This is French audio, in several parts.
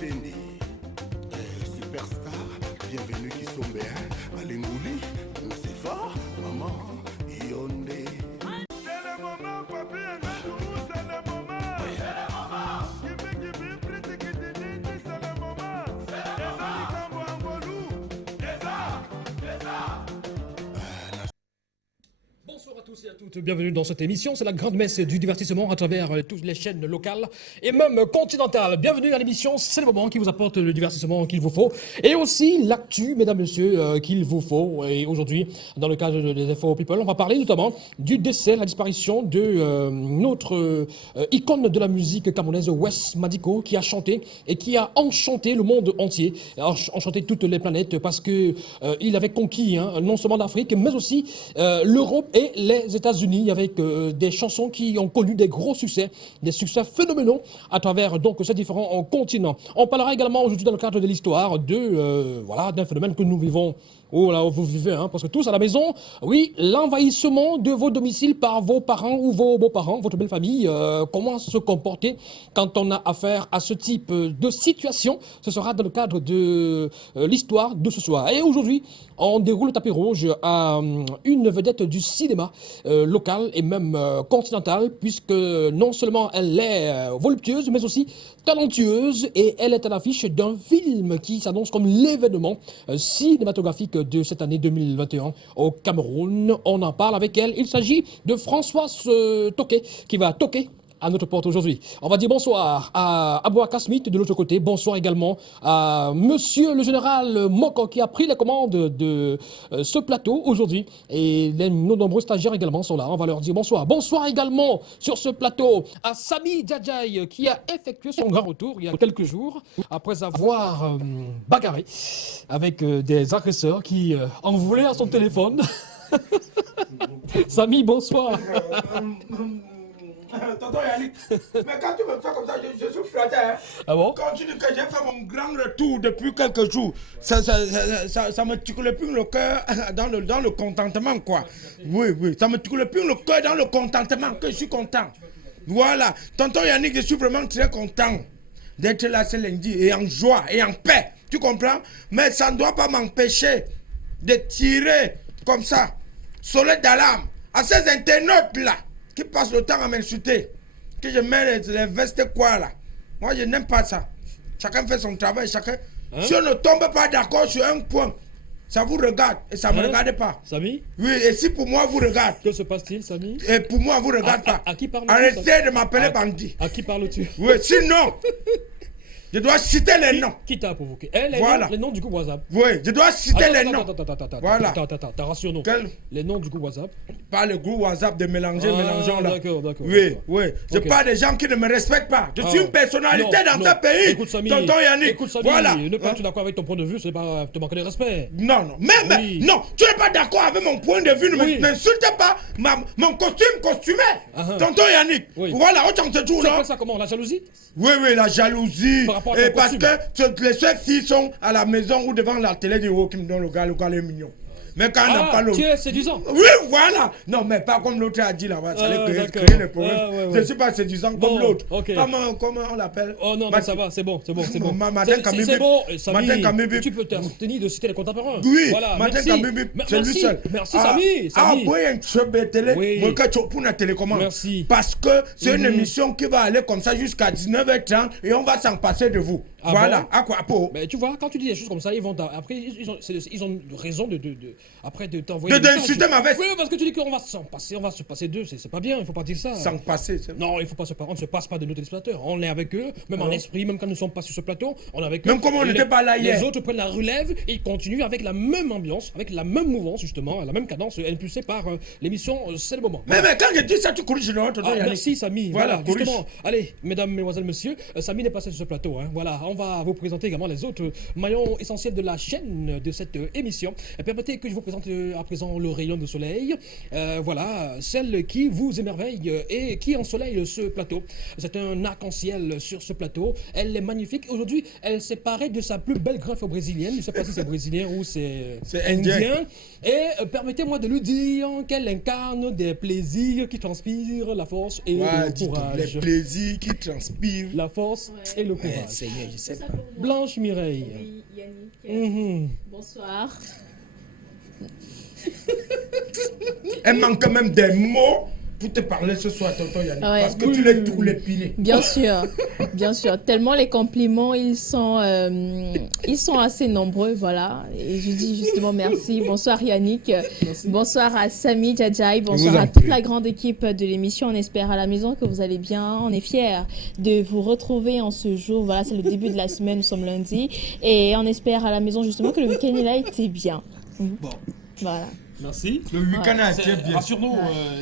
Kiteni, superstar, bienvenue qui sont bien, Alingouli, c'est fort, maman, Yondé. C'est le moment, papi, c'est le moment. C'est le moment. C'est le moment. Bonsoir à tous et à toutes, bienvenue dans cette émission, c'est la grande messe du divertissement à travers toutes les chaînes locales et même continentales. Bienvenue à l'émission, c'est le moment qui vous apporte le divertissement qu'il vous faut et aussi l'actu, mesdames, messieurs, qu'il vous faut. Et aujourd'hui, dans le cadre des Infos People, on va parler notamment du décès, la disparition de notre icône de la musique camerounaise, Wes Madiko, qui a chanté et qui a enchanté le monde entier, enchanté toutes les planètes parce que il avait conquis non seulement l'Afrique, mais aussi l'Europe et les États-Unis avec des chansons qui ont connu des gros succès, des succès phénoménaux à travers donc ces différents continents. On parlera également aujourd'hui dans le cadre de l'histoire d'un phénomène que nous vivons. Oh là, vous vivez, parce que tous à la maison, oui, l'envahissement de vos domiciles par vos parents ou vos beaux-parents, votre belle famille, comment se comporter quand on a affaire à ce type de situation. Ce sera dans le cadre de l'histoire de ce soir. Et aujourd'hui, on déroule le tapis rouge à une vedette du cinéma local et même continental, puisque non seulement elle est voluptueuse, mais aussi talentueuse, et elle est à l'affiche d'un film qui s'annonce comme l'événement cinématographique de cette année 2021 au Cameroun. On en parle avec elle. Il s'agit de Françoise Toquet, qui va toquer à notre porte aujourd'hui. On va dire bonsoir à Abouaka Smith de l'autre côté. Bonsoir également à Monsieur le Général Moko qui a pris les commandes de ce plateau aujourd'hui. Et nos nombreux stagiaires également sont là. On va leur dire bonsoir. Bonsoir également sur ce plateau à Sami Djadjaï qui a effectué son grand retour il y a quelques jours après avoir bagarré avec des agresseurs qui en voulaient à son téléphone. Sami, bonsoir. Tonton Yannick, mais quand tu me fais comme ça, je suis flatté. Ah bon? Quand tu dis que j'ai fait mon grand retour depuis quelques jours, ça me tickle plus le cœur dans le contentement, quoi. Oui, ça me tickle plus le cœur dans le contentement, que je suis content. Voilà, tonton Yannick, je suis vraiment très content d'être là ce lundi et en joie et en paix. Tu comprends? Mais ça ne doit pas m'empêcher de tirer comme ça, sonnette d'alarme à ces internautes-là qui passent le temps à m'insulter, que je mets les vestes quoi là. Moi je n'aime pas ça. Chacun fait son travail, chacun. Si on ne tombe pas d'accord sur un point, ça vous regarde et ça ne me regarde pas. Sami? Oui, et si pour moi vous regarde. Que se passe-t-il, Sami? Et pour moi vous regarde pas. À qui parles-tu? Arrêtez de m'appeler bandit. À qui parles-tu? Oui, sinon, je dois citer les noms. Qui t'a provoqué? Voilà. Les noms du groupe WhatsApp. Oui, je dois citer les noms. Voilà. Attends, rationaux. Les noms du groupe WhatsApp. Pas le groupe WhatsApp de mélangeons là. D'accord. Oui. Je parle des gens qui ne me respectent pas. Je suis une personnalité dans ce pays. Écoute, Sami. Tonton Yannick. Écoute, Sami, voilà. Ne pas être d'accord avec ton point de vue, c'est pas te manquer de respect. Non. Non, tu n'es pas d'accord avec mon point de vue. Ne m'insulte pas mon costume costumé. Tonton Yannick. Voilà, on t'en toujours là. Tu appelles ça comment? La jalousie? Oui, la jalousie. Et parce que les seules filles sont à la maison ou devant la télé du haut qui me donnent le gars est mignon. Mais quand on n'a pas l'autre. Tu es séduisant. Oui, voilà. Non, mais pas comme l'autre a dit là-bas. Ça allait créer les problèmes. Je ne suis pas séduisant comme l'autre. Comment on l'appelle? Oh non, mais ça va, c'est bon. C'est bon, Samy, tu peux t'abstenir de citer les contemporains. Oui, voilà, c'est lui seul. Merci, Samy. Oui, un chef télé. Pour la télécommande. Merci. Parce que c'est une émission qui va aller comme ça jusqu'à 19h30 et on va s'en passer de vous. Voilà. À quoi pour? Mais tu vois, quand tu dis des choses comme ça, ils vont après ils ont raison de t'envoyer de d'insulter ma veste. Oui, parce que tu dis qu'on va s'en passer, on va se passer d'eux, c'est pas bien, il faut pas dire ça. S'en passer, c'est... Non, il faut pas on ne se passe pas de nos téléspectateurs. On est avec eux, même en esprit, même quand nous ne sommes pas sur ce plateau, on est avec eux. Même comme on n'était pas là hier. Les autres prennent la relève et ils continuent avec la même ambiance, avec la même mouvance justement, la même cadence impulsée par l'émission C'est le moment. Mais quand je dis ça, tu corriges le autre. Merci Samy. Voilà, justement. Corrige. Allez, mesdames, mesdemoiselles, messieurs, Samy n'est pas seul sur ce plateau. Voilà, on va vous présenter également les autres maillons essentiels de la chaîne de cette émission. Permettez que je vous présente à présent le rayon de soleil. Voilà, celle qui vous émerveille et qui ensoleille ce plateau. C'est un arc-en-ciel sur ce plateau. Elle est magnifique. Aujourd'hui, elle s'est parée de sa plus belle greffe brésilienne. Je ne sais pas si c'est brésilien ou c'est indien. Et permettez-moi de lui dire qu'elle incarne des plaisirs qui transpirent la force et le courage. Les plaisirs qui transpirent. La force et le courage. Seigneur, je sais pas. Blanche Mireille. Oui, Yannick. Bonsoir. Elle manque même des mots pour te parler ce soir, tonton Yannick. Ouais. Parce que tu l'es tout l'épiné. Bien sûr, bien sûr. Tellement les compliments, ils sont assez nombreux, voilà. Et je dis justement merci. Bonsoir Yannick. Merci. Bonsoir à Samy Djadjaï. Bonsoir à toute la grande équipe de l'émission. On espère à la maison que vous allez bien. On est fiers de vous retrouver en ce jour. Voilà, c'est le début de la semaine. Nous sommes lundi. Et on espère à la maison justement que le week-end il a été bien. Bon. Voilà. Merci. Le week-end a été bien. Rassure-nous,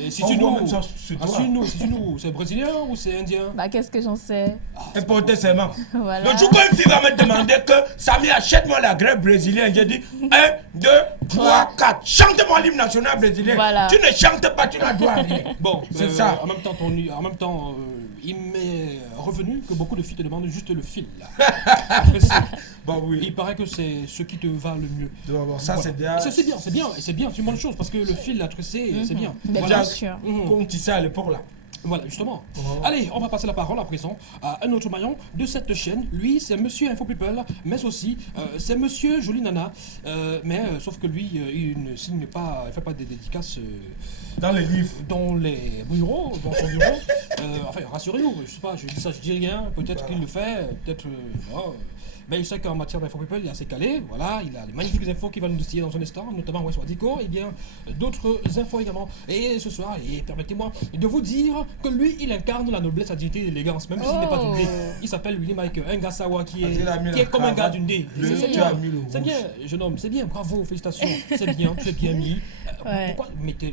situe-nous, c'est brésilien ou c'est indien? Bah, qu'est-ce que j'en sais? Importé seulement. Voilà. Le jour quand une fille va me demander que Samy achète-moi la grève brésilienne, j'ai dit 1, 2, 3, 4. Chante-moi l'hymne national brésilien. Voilà. Tu ne chantes pas, tu n'as droit à rien. Bon, c'est ça. En même temps, il m'est revenu que beaucoup de filles te demandent juste le fil. Bon, oui. Il paraît que c'est ce qui te va le mieux. Bon, ça, c'est bien. C'est bien, c'est une bonne chose parce que le fil à tresser, c'est bien. Mais Voilà. bien sûr. Comme tu sais à l'époque là. Voilà, justement. Allez, on va passer la parole à présent à un autre maillon de cette chaîne. Lui, c'est Monsieur Info People, mais aussi c'est Monsieur Jolie Nana. Sauf que lui, il ne signe pas, il fait pas des dédicaces dans les livres, dans les bureaux, dans son bureau. Enfin, rassurez-vous, je sais pas, je dis ça, je dis rien. Peut-être qu'il le fait, peut-être. Mais il sait qu'en matière d'info people, il est assez calé. Voilà, il a les magnifiques infos qu'il va nous distiller dans son instant, notamment West Wadico, et bien d'autres infos également. Et ce soir, permettez-moi de vous dire que lui, il incarne la noblesse, la dignité et l'élégance, même s'il n'est pas d'une dé. Il s'appelle Willy Mike Ngasawa, qui est comme un gars d'une dé. C'est bien, jeune homme, c'est bien, bravo, félicitations. C'est bien, tu es bien mis. Pourquoi?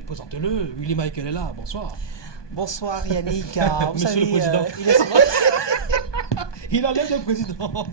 Présente-le, Willy Mike, elle est là, bonsoir. Bonsoir Yannick. Monsieur le Président. Il enlève le président.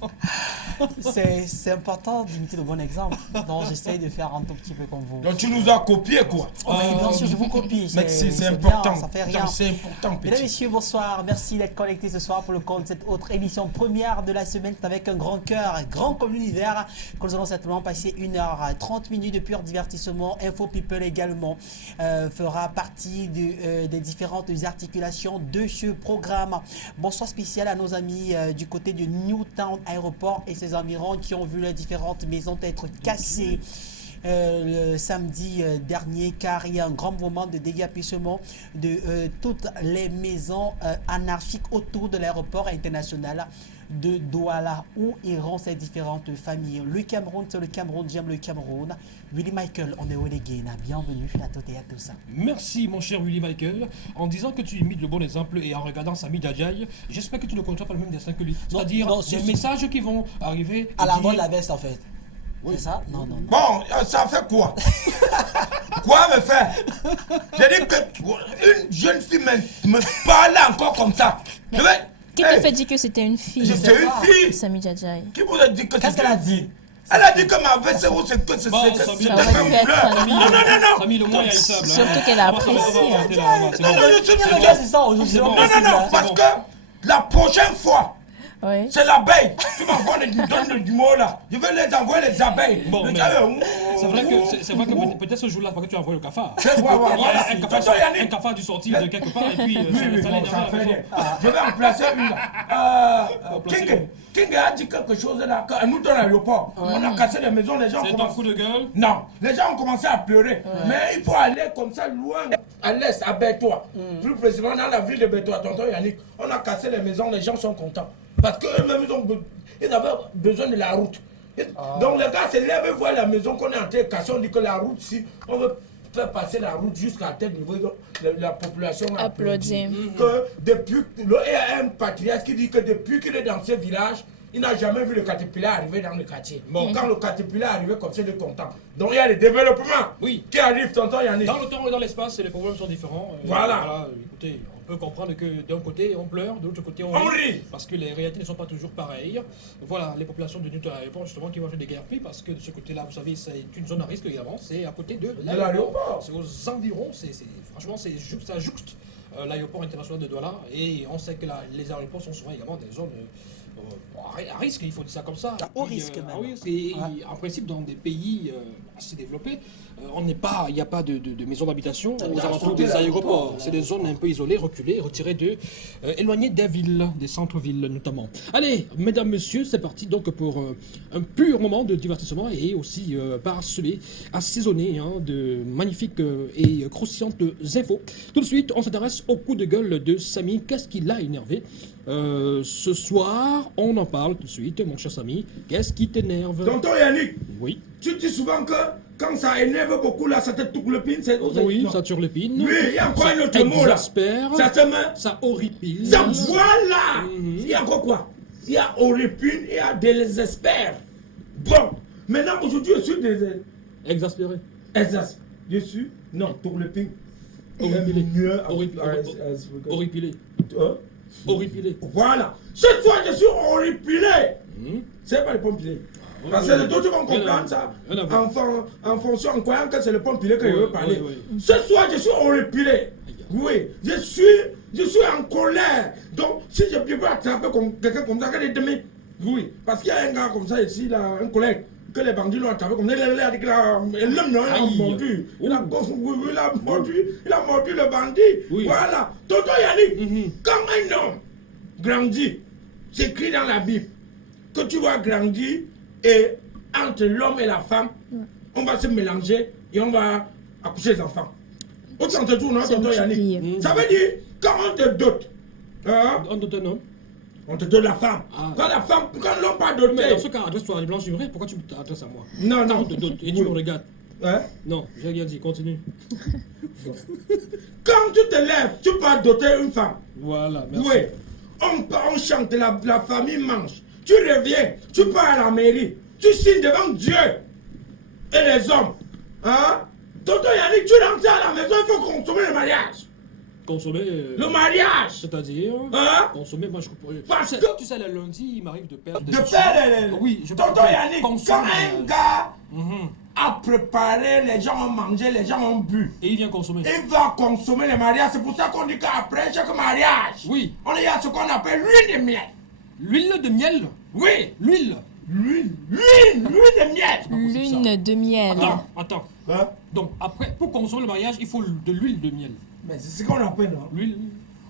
C'est important d'imiter le bon exemple. Donc j'essaye de faire un tout petit peu comme vous. Donc tu nous as copié quoi. Bien sûr, je vous copie. C'est important. Bien, ça fait rien. C'est important, petit. Mesdames et messieurs, bonsoir. Merci d'être connectés ce soir pour le compte de cette autre émission première de la semaine. C'est avec un grand cœur, grand comme l'univers, que nous allons certainement passer 1h30 de pur divertissement. Info People également fera partie des différentes articulations de ce programme. Bonsoir spécial à nos amis du côté de Newtown Aéroport et ses environs qui ont vu les différentes maisons être cassées le samedi dernier, car il y a un grand mouvement de déguerpissement de toutes les maisons anarchiques autour de l'aéroport international de Douala, où iront ces différentes familles. Le Cameroun, c'est le Cameroun, j'aime le Cameroun. Willy Michael, on est au Léguéna. Bienvenue à toutes et à tous. Merci mon cher Willy Michael. En disant que tu imites le bon exemple et en regardant Samy Djadjaï, j'espère que tu ne connais pas le même destin que lui. C'est-à-dire des messages qui vont arriver à l'endroit de la veste en fait. Oui. C'est ça? Non. Bon, ça fait quoi? Quoi me faire? J'ai dit que une jeune fille me parle encore comme ça. Qui te fait dire que c'était une fille? C'était une fille. Samy Djadjaï. Qui vous a dit que c'était une fille? Qu'est-ce qu'elle a dit? Elle a dit que ma veste, c'est que c'était une fleur. Non. Samy, le moins haïssable. Surtout qu'elle a apprécié. Non, parce que la prochaine fois, oui. C'est l'abeille. Tu m'envoies du mot là. Je vais les envoyer les abeilles. Bon, c'est vrai que peut-être ce jour-là, parce que tu as envoyé le cafard. Un cafard du sortir de quelque part et puis ça l'énerve. Je vais en placer une là. King a dit quelque chose là, nous dans l'aéroport. On a cassé les maisons, les gens ont commencé. C'est un coup de gueule? Non, les gens ont commencé à pleurer. Mais il faut aller comme ça loin, à l'est, à Bétois. Plus précisément dans la ville de Bétois, tonton Yannick. On a cassé les maisons, les gens sont contents. Parce qu'eux-mêmes, ils avaient besoin de la route. Donc les gars se lèvent et voient la maison qu'on est en train de casser. On dit que la route, si on veut faire passer la route jusqu'à tel niveau, la population applaudit. Que depuis, il y a un patriarche qui dit que depuis qu'il est dans ce village, il n'a jamais vu le Caterpillar arriver dans le quartier. Quand le Caterpillar est arrivé comme ça, il est content. Donc il y a les développements qui arrivent, tonton Yannick. Dans le temps et dans l'espace, les problèmes sont différents. Voilà. Écoutez, peut comprendre que d'un côté on pleure, de l'autre côté on rit. Parce que les réalités ne sont pas toujours pareilles. Voilà, les populations de Newton Aéroport justement qui vont jouer des guerpilles parce que de ce côté-là, vous savez, c'est une zone à risque également. C'est à côté de l'aéroport. C'est aux environs, franchement, ça jouxte l'aéroport international de Douala. Et on sait que les aéroports sont souvent également des zones à risque, il faut dire ça comme ça. Au risque même. Oui, en principe, dans des pays assez développés, il n'y a pas de maisons d'habitation aux alentours des aéroports. C'est des zones un peu isolées, reculées, retirées éloignées des villes, des centres-villes notamment. Allez, mesdames, messieurs, c'est parti donc pour un pur moment de divertissement et aussi parsemé, assaisonné de magnifiques et croustillantes infos. Tout de suite, on s'intéresse au coup de gueule de Samy. Qu'est-ce qui l'a énervé ce soir? On en parle tout de suite, mon cher Samy. Qu'est-ce qui t'énerve? Tonton Yannick, Oui. tu dis souvent que quand ça énerve beaucoup, là, ça te tourlepine. Oui, ça turlupine. Oui, il y a encore un autre mot là. Ça te met. Ça horripile. Ça, voilà. Il y a encore quoi? Il y a horripine, il y a désespère. Bon, maintenant aujourd'hui, je suis Exaspéré. Je suis. Non, tourlepine. Horripilé. Horripilé. Horripilé. Horripilé. Voilà. Ce soir, je suis horripilé. C'est pas le pompilé. Parce que les autres vont comprendre ça en fonction, en croyant que c'est le pompilé que je veux parler. Ce soir, je suis horripilé. Oui, je suis en colère. Donc, si je peux attraper quelqu'un comme ça, oui, parce qu'il y a un gars comme ça ici, là, un collègue, que les bandits l'ont attrapé comme ça, il a mordu. Il a mordu le bandit. Oui. Voilà. Tonton Yannick, quand un homme grandit, c'est écrit dans la Bible que tu vas grandir et entre l'homme et la femme, on va se mélanger et on va accoucher les enfants. Autant te tourne, tonton Yannick. Ça veut dire, quand on te dote, On dote un homme. on te donne la femme. Quand l'homme pas doté. Mais dans ce cas, adresse-toi à les blanches jurées. Pourquoi tu t'adresses à moi? Non, Quand non. on te dote et tu me regardes. Hein? Non, j'ai rien dit, continue. Quand tu te lèves, tu peux doter une femme. Voilà, merci. Oui. On chante, la famille mange. Tu reviens, tu pars à la mairie. Tu signes devant Dieu et les hommes. Hein? Tonton Yannick, tu rentres à la maison, il faut consommer le mariage. Consommer. Le mariage. C'est-à-dire. Hein? Consommer, moi je comprends. Parce que. Tu sais, le lundi, il m'arrive de perdre. Oui, je tonton Yannick, quand un gars a préparé, les gens ont mangé, les gens ont bu. Et il vient consommer. Il va consommer le mariage. C'est pour ça qu'on dit qu'après chaque mariage, Oui. on y a ce qu'on appelle l'huile de miel. L'huile de miel? Oui. L'huile. L'huile de miel. Lune de miel. Attends. Hein? Donc, après, pour consommer le mariage, il faut de l'huile de miel. Mais c'est ce qu'on appelle, non? L'huile.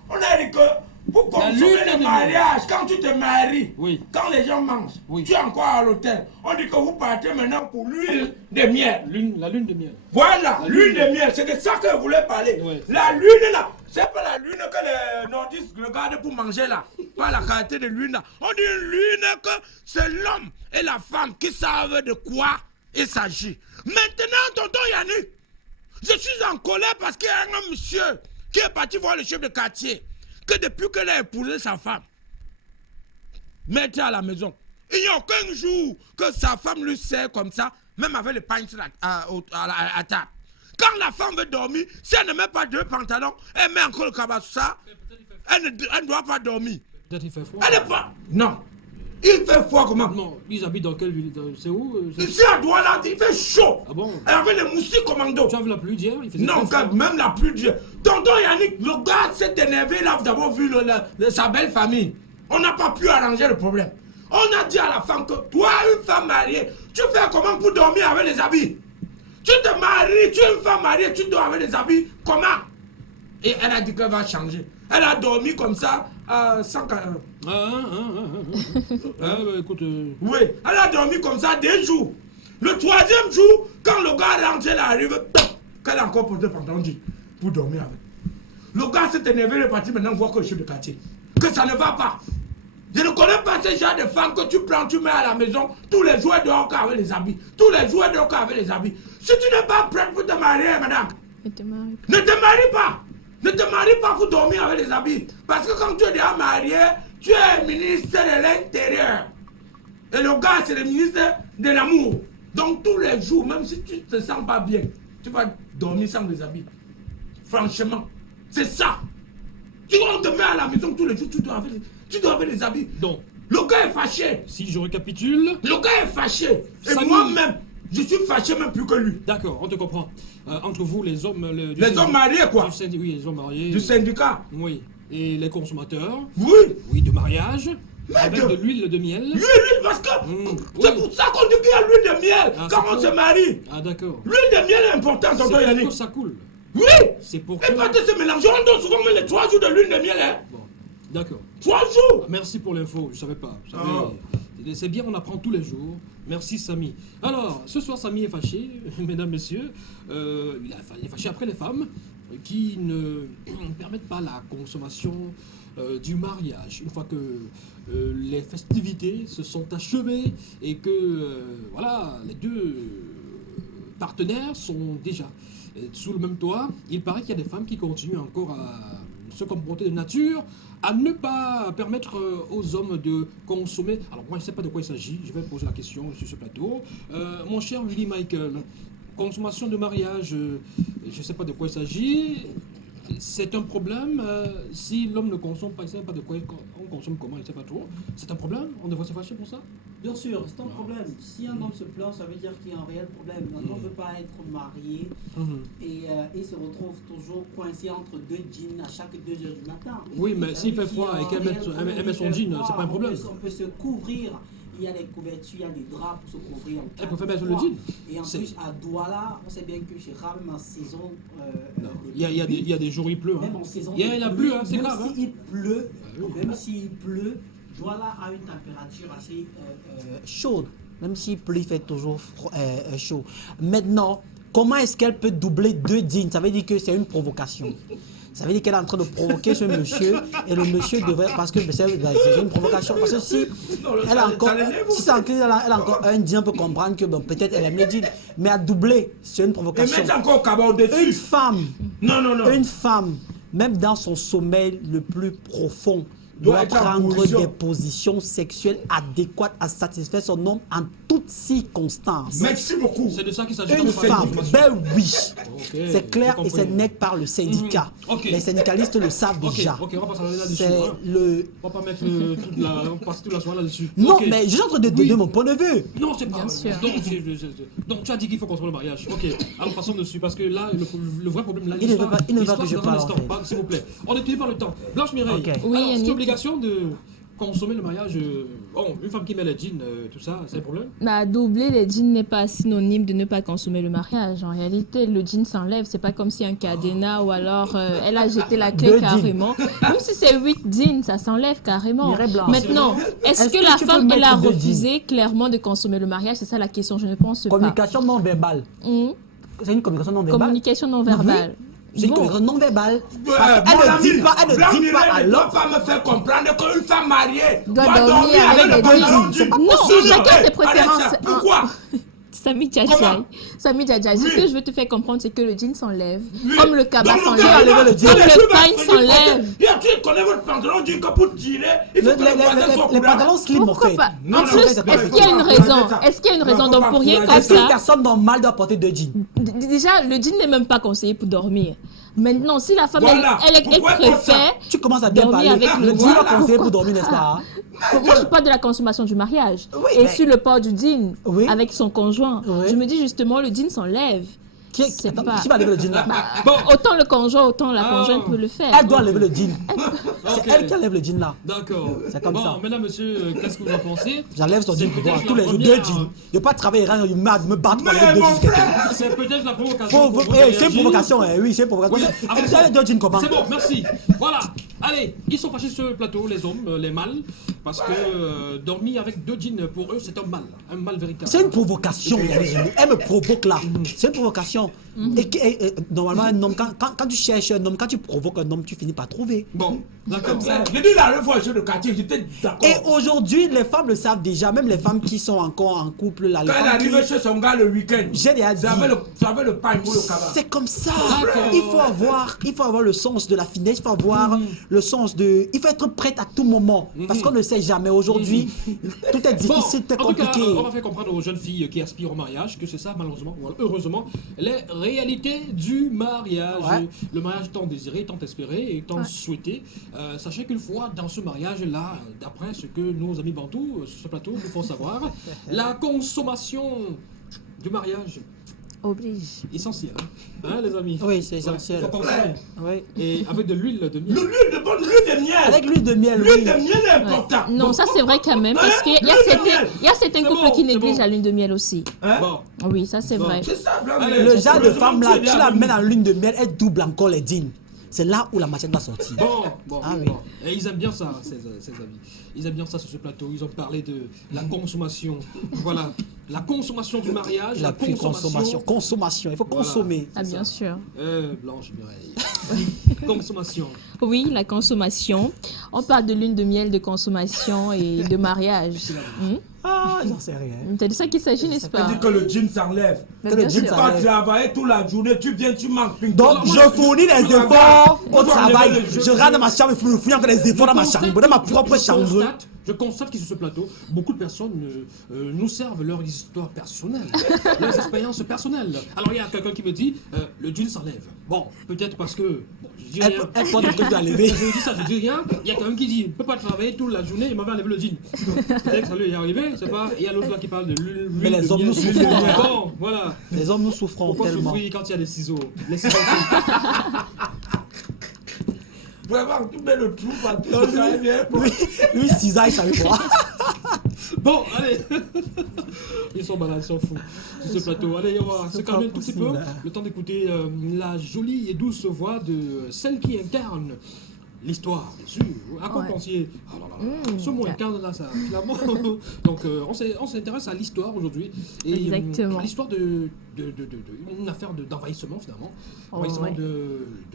On a dit que pour consommer lune le de mariage, quand tu te maries, Oui. quand les gens mangent, Oui. tu es encore à l'hôtel. On dit que vous partez maintenant pour l'huile de miel. La lune de miel. Voilà, La l'huile lune. de miel, c'est de ça que je voulais parler. Oui. La lune là, c'est pas la lune que les nordistes regardent pour manger là. Pas la qualité de lune là. On dit une lune que c'est l'homme et la femme qui savent de quoi il s'agit. Maintenant, tonton Yannick, je suis en colère parce qu'il y a un monsieur qui est parti voir le chef de quartier, que depuis qu'elle a épousé sa femme, mettez à la maison. Il n'y a aucun jour que sa femme lui sert comme ça, même avec le pain à table. Quand la femme veut dormir, si elle ne met pas deux pantalons, elle met encore le cabassa, elle ne doit pas dormir. Peut-être il fait froid. Elle n'est pas... Non. Il fait froid comment? Non, ils habitent dans quelle ville? C'est où? Ici à Douala, il fait chaud. Ah bon? Avec les moustiques commando. Tu as vu la pluie d'hier? Il faisait Non, très froid. même la pluie d'hier. Tonton Yannick, le gars s'est énervé, il a d'abord vu sa belle famille. On n'a pas pu arranger le problème. On a dit à la femme que toi, une femme mariée, tu fais comment pour dormir avec les habits? Tu te maries, tu es une femme mariée, tu dors avec les habits, comment? Et elle a dit qu'elle va changer. Elle a dormi comme ça, sans... Bah, écoute... Oui, elle a dormi comme ça 2 jours. Le 3e jour, quand le gars rentre, elle arrive, qu'elle a encore porté pantalon pour dormir avec. Le gars s'est énervé, il est parti maintenant voir que le chef de quartier. Que ça ne va pas. Je ne connais pas ce genre de femmes que tu prends, tu mets à la maison, tous les jours dehors avec les habits. Tous les jours dehors avec les habits. Si tu n'es pas prête pour te marier, madame, ne te marie pas. Ne te marie pas pour dormir avec les habits. Parce que quand tu es déjà marié, tu es ministre de l'Intérieur. Et le gars, c'est le ministre de l'Amour. Donc tous les jours, même si tu ne te sens pas bien, tu vas dormir sans les habits. Franchement, c'est ça. on te met à la maison tous les jours, tu dois avoir les habits. Donc, Le gars est fâché. si je récapitule... Le gars est fâché. Et Samy. moi-même, je suis fâché même plus que lui. D'accord, on te comprend. Entre vous, les hommes... Les hommes mariés, quoi. Oui, les hommes mariés. Du syndicat. Oui. Et les consommateurs. Oui. Oui, de mariage. Mais Avec de- de l'huile de miel. L'huile, parce que c'est oui. pour ça qu'on dit qu'il y a l'huile de miel Ah, quand c'est on pour- se marie. Ah, d'accord. L'huile de miel est importante, tonton C'est pour Yannick. que ça coule. Oui. C'est pour Et que... pas de se mélanger. On donne souvent même les 3 jours de l'huile de miel. Hein. Bon, d'accord. 3 jours. Merci pour l'info, je savais pas. Vous savez, Ah. c'est bien, on apprend tous les jours. Merci Samy. Alors, ce soir, Samy est fâché, mesdames, messieurs. Il est fâché après les femmes qui ne permettent pas la consommation du mariage. Une fois que les festivités se sont achevées et que voilà, les deux partenaires sont déjà sous le même toit, il paraît qu'il y a des femmes qui continuent encore à se comporter de nature, à ne pas permettre aux hommes de consommer. Alors moi je ne sais pas de quoi il s'agit, je vais poser la question sur ce plateau. Mon cher Willy Michael, consommation de mariage, je ne sais pas de quoi il s'agit. C'est un problème. Si l'homme ne consomme pas, il ne sait pas de quoi on consomme, comment, il ne sait pas trop. C'est un problème. On devrait se fâcher pour ça. Bien sûr, c'est un problème. Si un homme se plaint, ça veut dire qu'il y a un réel problème. Un homme ne veut pas être marié et se retrouve toujours coincé entre deux jeans à chaque 2 heures du matin. Oui, mais Ça s'il veut fait dire froid et qu'il y a qu'elle un réel problème. met son Il fait jean, froid, c'est pas un problème. On peut se couvrir. Il y a des couvertures, il y a des draps pour se couvrir. En Elle cas peut de mettre le froid. jean. Et en C'est- plus, à Douala, on sait bien que c'est rare, même en saison. Il y a des jours où il pleut. Hein. Même en saison. Il a plu, hein, c'est même grave. Hein. s'il pleut, oui. même s'il pleut, Douala a une température assez chaude. Même s'il pleut, il fait toujours chaud. Maintenant, comment est-ce qu'elle peut doubler 2 jeans? Ça veut dire que c'est une provocation. Ça veut dire qu'elle est en train de provoquer ce monsieur et le monsieur devrait, parce que c'est une provocation, parce que si elle a encore, si c'est elle a encore un jean, on peut comprendre que bon, peut-être elle aime les jeans, mais à doubler, c'est une Et provocation. mettre encore cabot Une dessus. femme, Non. une femme, même dans son sommeil le plus profond, doit être en prendre position. des positions sexuelles adéquates à satisfaire son homme en toutes circonstances. Merci beaucoup. C'est de ça qu'il s'agit. Une quand on parle de femme, consommation. ben oui, Ok, c'est clair j'ai et c'est compris. net par le syndicat. Ok. Les syndicalistes le savent Ok, déjà. ok, on va pas s'arrêter là-dessus. C'est Hein. le... On va pas mettre on passe toute la soirée là-dessus. Non, Ok. mais je suis en train de donner Oui. mon point de vue. Non, c'est pas. Bien sûr. Donc tu as dit qu'il faut consommer le mariage. Ok, alors passons dessus parce que là, le vrai problème, là, Il ne veut pas- il ne veut pas l'histoire, que je c'est dans un parle, instant. en fait. S'il vous plaît. On est tenu par le temps. Blanche Mireille. Ok. Oui, Alors, c'est Yannick. obligation de consommer le mariage. Bon, une femme qui met les jeans, tout ça, c'est un problème. Bah, doubler les jeans n'est pas synonyme de ne pas consommer le mariage. En réalité, le jean s'enlève. C'est pas comme si un cadenas ou alors elle a jeté la clé 2 jeans. carrément. Même si c'est 8 jeans, ça s'enlève carrément. Mireille Blanc. Maintenant, est-ce Est-ce que que la tu peux femme, elle a mettre 2 refusé clairement de consommer le mariage? C'est ça la question. Je ne pense pas. Communication non verbale. C'est une communication non verbale. Communication non verbale. C'est une Bon. communication non verbale. Ouais, Parce mon qu'elle ne ami, dit pas, elle ne Blanc dit pas Mireille à ne doit l'homme. pas me faire comprendre qu'une femme mariée Doit doit dormir dormir avec avec le des pantalon jeans. jean. Non, chacun ses Arrête préférences. ça. Pourquoi Samy Djadjaï. Comment Samy Djadjaï, ce Oui. que je veux te faire comprendre, c'est que le jean s'enlève. Oui. Comme le cabas Donc, le s'enlève. gars, enlever le jean. Comme les le cheveux pagne sont s'enlève. Il y a tu connais votre pantalon jean que pour tirer, il faut que le voisin soit Les courant. pantalons slim, en Pourquoi fait. pas? Non, En non, plus, c'est est-ce pas- qu'il y a une faut pas raison? encourager ça. Est-ce qu'il y a une Non, raison? faut Donc pas pour rien encourager comme Est-ce qu'une ça, personne normale doit porter 2 jeans? déjà, le jean n'est même pas conseillé pour dormir. Maintenant, si la femme, Voilà. elle Pourquoi elle porte ça? préfère... Tu commences à bien Dormir parler. avec Le le jean voilà. est conseillé pour Pourquoi? dormir, n'est-ce pas? Moi, je parle de la consommation du mariage. Oui, Et mais- sur le port du jean, Oui. avec son conjoint, Oui. je me dis justement, le jean s'enlève. C'est Attends, pas- qui va lever le jean là? Bon, Autant le conjoint, autant la Ah. conjointe peut le faire. Elle doit lever le jean. ok. C'est elle qui enlève le jean là. D'accord. C'est comme bon, ça. mesdames, messieurs, qu'est-ce que vous en pensez? J'enlève son C'est jean pour voir peut-être tous la les jours. première- 2 jeans. Je ne vais pas travailler, rien, je me battre pour Mais les 2 mon jeans. frère, C'est peut-être la provocation. pour vous de C'est une réagir. provocation, hein, oui, c'est une provocation. Oui, Elle dit, elle a 2 jeans comment? C'est bon, merci. Voilà. Allez, ils sont fâchés sur le plateau, les hommes, les mâles, parce que dormir avec 2 jeans, pour eux, c'est un mal véritable. C'est une provocation, elle me provoque là. C'est une provocation. Et normalement, un homme, quand tu cherches un homme, quand tu provoques un homme, tu finis par trouver. Bon, d'accord. j'ai dit la dernière fois, je suis de quartier, j'étais d'accord. Et aujourd'hui, les femmes le savent déjà, même les femmes qui sont encore en couple. Là, les Quand elle femmes qui- arrive chez son gars le week-end, J'ai déjà dit. ça avait le pain ou le cabas. C'est comme ça. D'accord. Il faut avoir le sens de la finesse, il faut avoir le sens de. Il faut être prête à tout moment. Parce qu'on ne sait sait jamais. Aujourd'hui, tout est difficile, tout est en tout cas, compliqué. on va faire comprendre aux jeunes filles qui aspirent au mariage que c'est ça, malheureusement, ou heureusement, les réalités du mariage. Ouais. Le mariage tant désiré, tant espéré et tant souhaité. Sachez qu'une fois dans ce mariage-là, d'après ce que nos amis bantous sur ce plateau nous font savoir, la consommation du mariage Oblige. essentielle, hein, les amis. Oui, c'est Ouais, essentiel. faut consommer. Oui. Et avec de l'huile de miel. L'huile de bonne l'huile de miel. Avec l'huile de miel, L'huile oui. de miel est important. Non, ça c'est vrai quand même, parce qu'il y a certains C'est couples bon, qui c'est négligent bon. la lune de miel aussi. Hein? Bon. Oui, ça c'est Bon. vrai. C'est ça, blanc. Allez, Le genre de Heureusement, femme là, Dieu est tu la avec mets nous. dans l'une de miel, elle double encore les jeans. C'est là où la machine va sortir. Bon, Ah oui. bon. Et ils aiment bien ça, ces amis. Ils aiment bien ça sur ce plateau. Ils ont parlé de la consommation. Voilà. La consommation du mariage. La consommation. Consommation, il faut Voilà. consommer. Ah bien sûr. Blanche Mireille. Consommation. Oui, la consommation. On parle de lune de miel, de consommation et de mariage. Ah, j'en sais rien. C'est de ça qu'il s'agit, n'est-ce pas? C'est-à-dire que le jean s'enlève. Mais que bien le Tu jean sûr. vas travailler toute la journée, tu viens, tu manques. Donc, je fournis des efforts au travail. Je Je rentre dans ma chambre et fournis encore des efforts dans ma chambre, dans ma propre chambre. Je constate que sur ce plateau, beaucoup de personnes nous servent leur histoire personnelle, leurs expériences personnelles. Alors il y a quelqu'un qui me dit, le jean s'enlève. Bon, peut-être parce que... Bon, je dis rien. Elle prend des trucs à lever. Je dis ça, je dis rien. Il y a quelqu'un qui dit, il ne peut pas travailler toute la journée, il m'avait enlevé le jean. Peut-être que ça lui est arrivé, c'est pas... Il y a l'autre là qui parle de l'huile. Mais les de hommes miel, nous l'huile de souffrent. miel. Bon, voilà. Les hommes nous souffrons Pourquoi tellement. souffrir quand il y a des ciseaux? Les ciseaux. Vraiment, tu mets le trou partout. Ça va bien. Lui, cisaille, ça veut quoi? Bon, allez. Ils sont malades, ils sont fous sur ce plateau. Allez, on va se C'est calmer pas un tout petit possible, peu. hein. Le temps d'écouter la jolie et douce voix de celle qui incarne l'histoire, bien sûr. À quoi Ouais. pensiez? Ah là là là. Ce mot incarne là, ça, finalement. Donc, on s'intéresse à l'histoire aujourd'hui. Et, Exactement. à l'histoire une affaire d'envahissement, finalement. Envahissement ouais.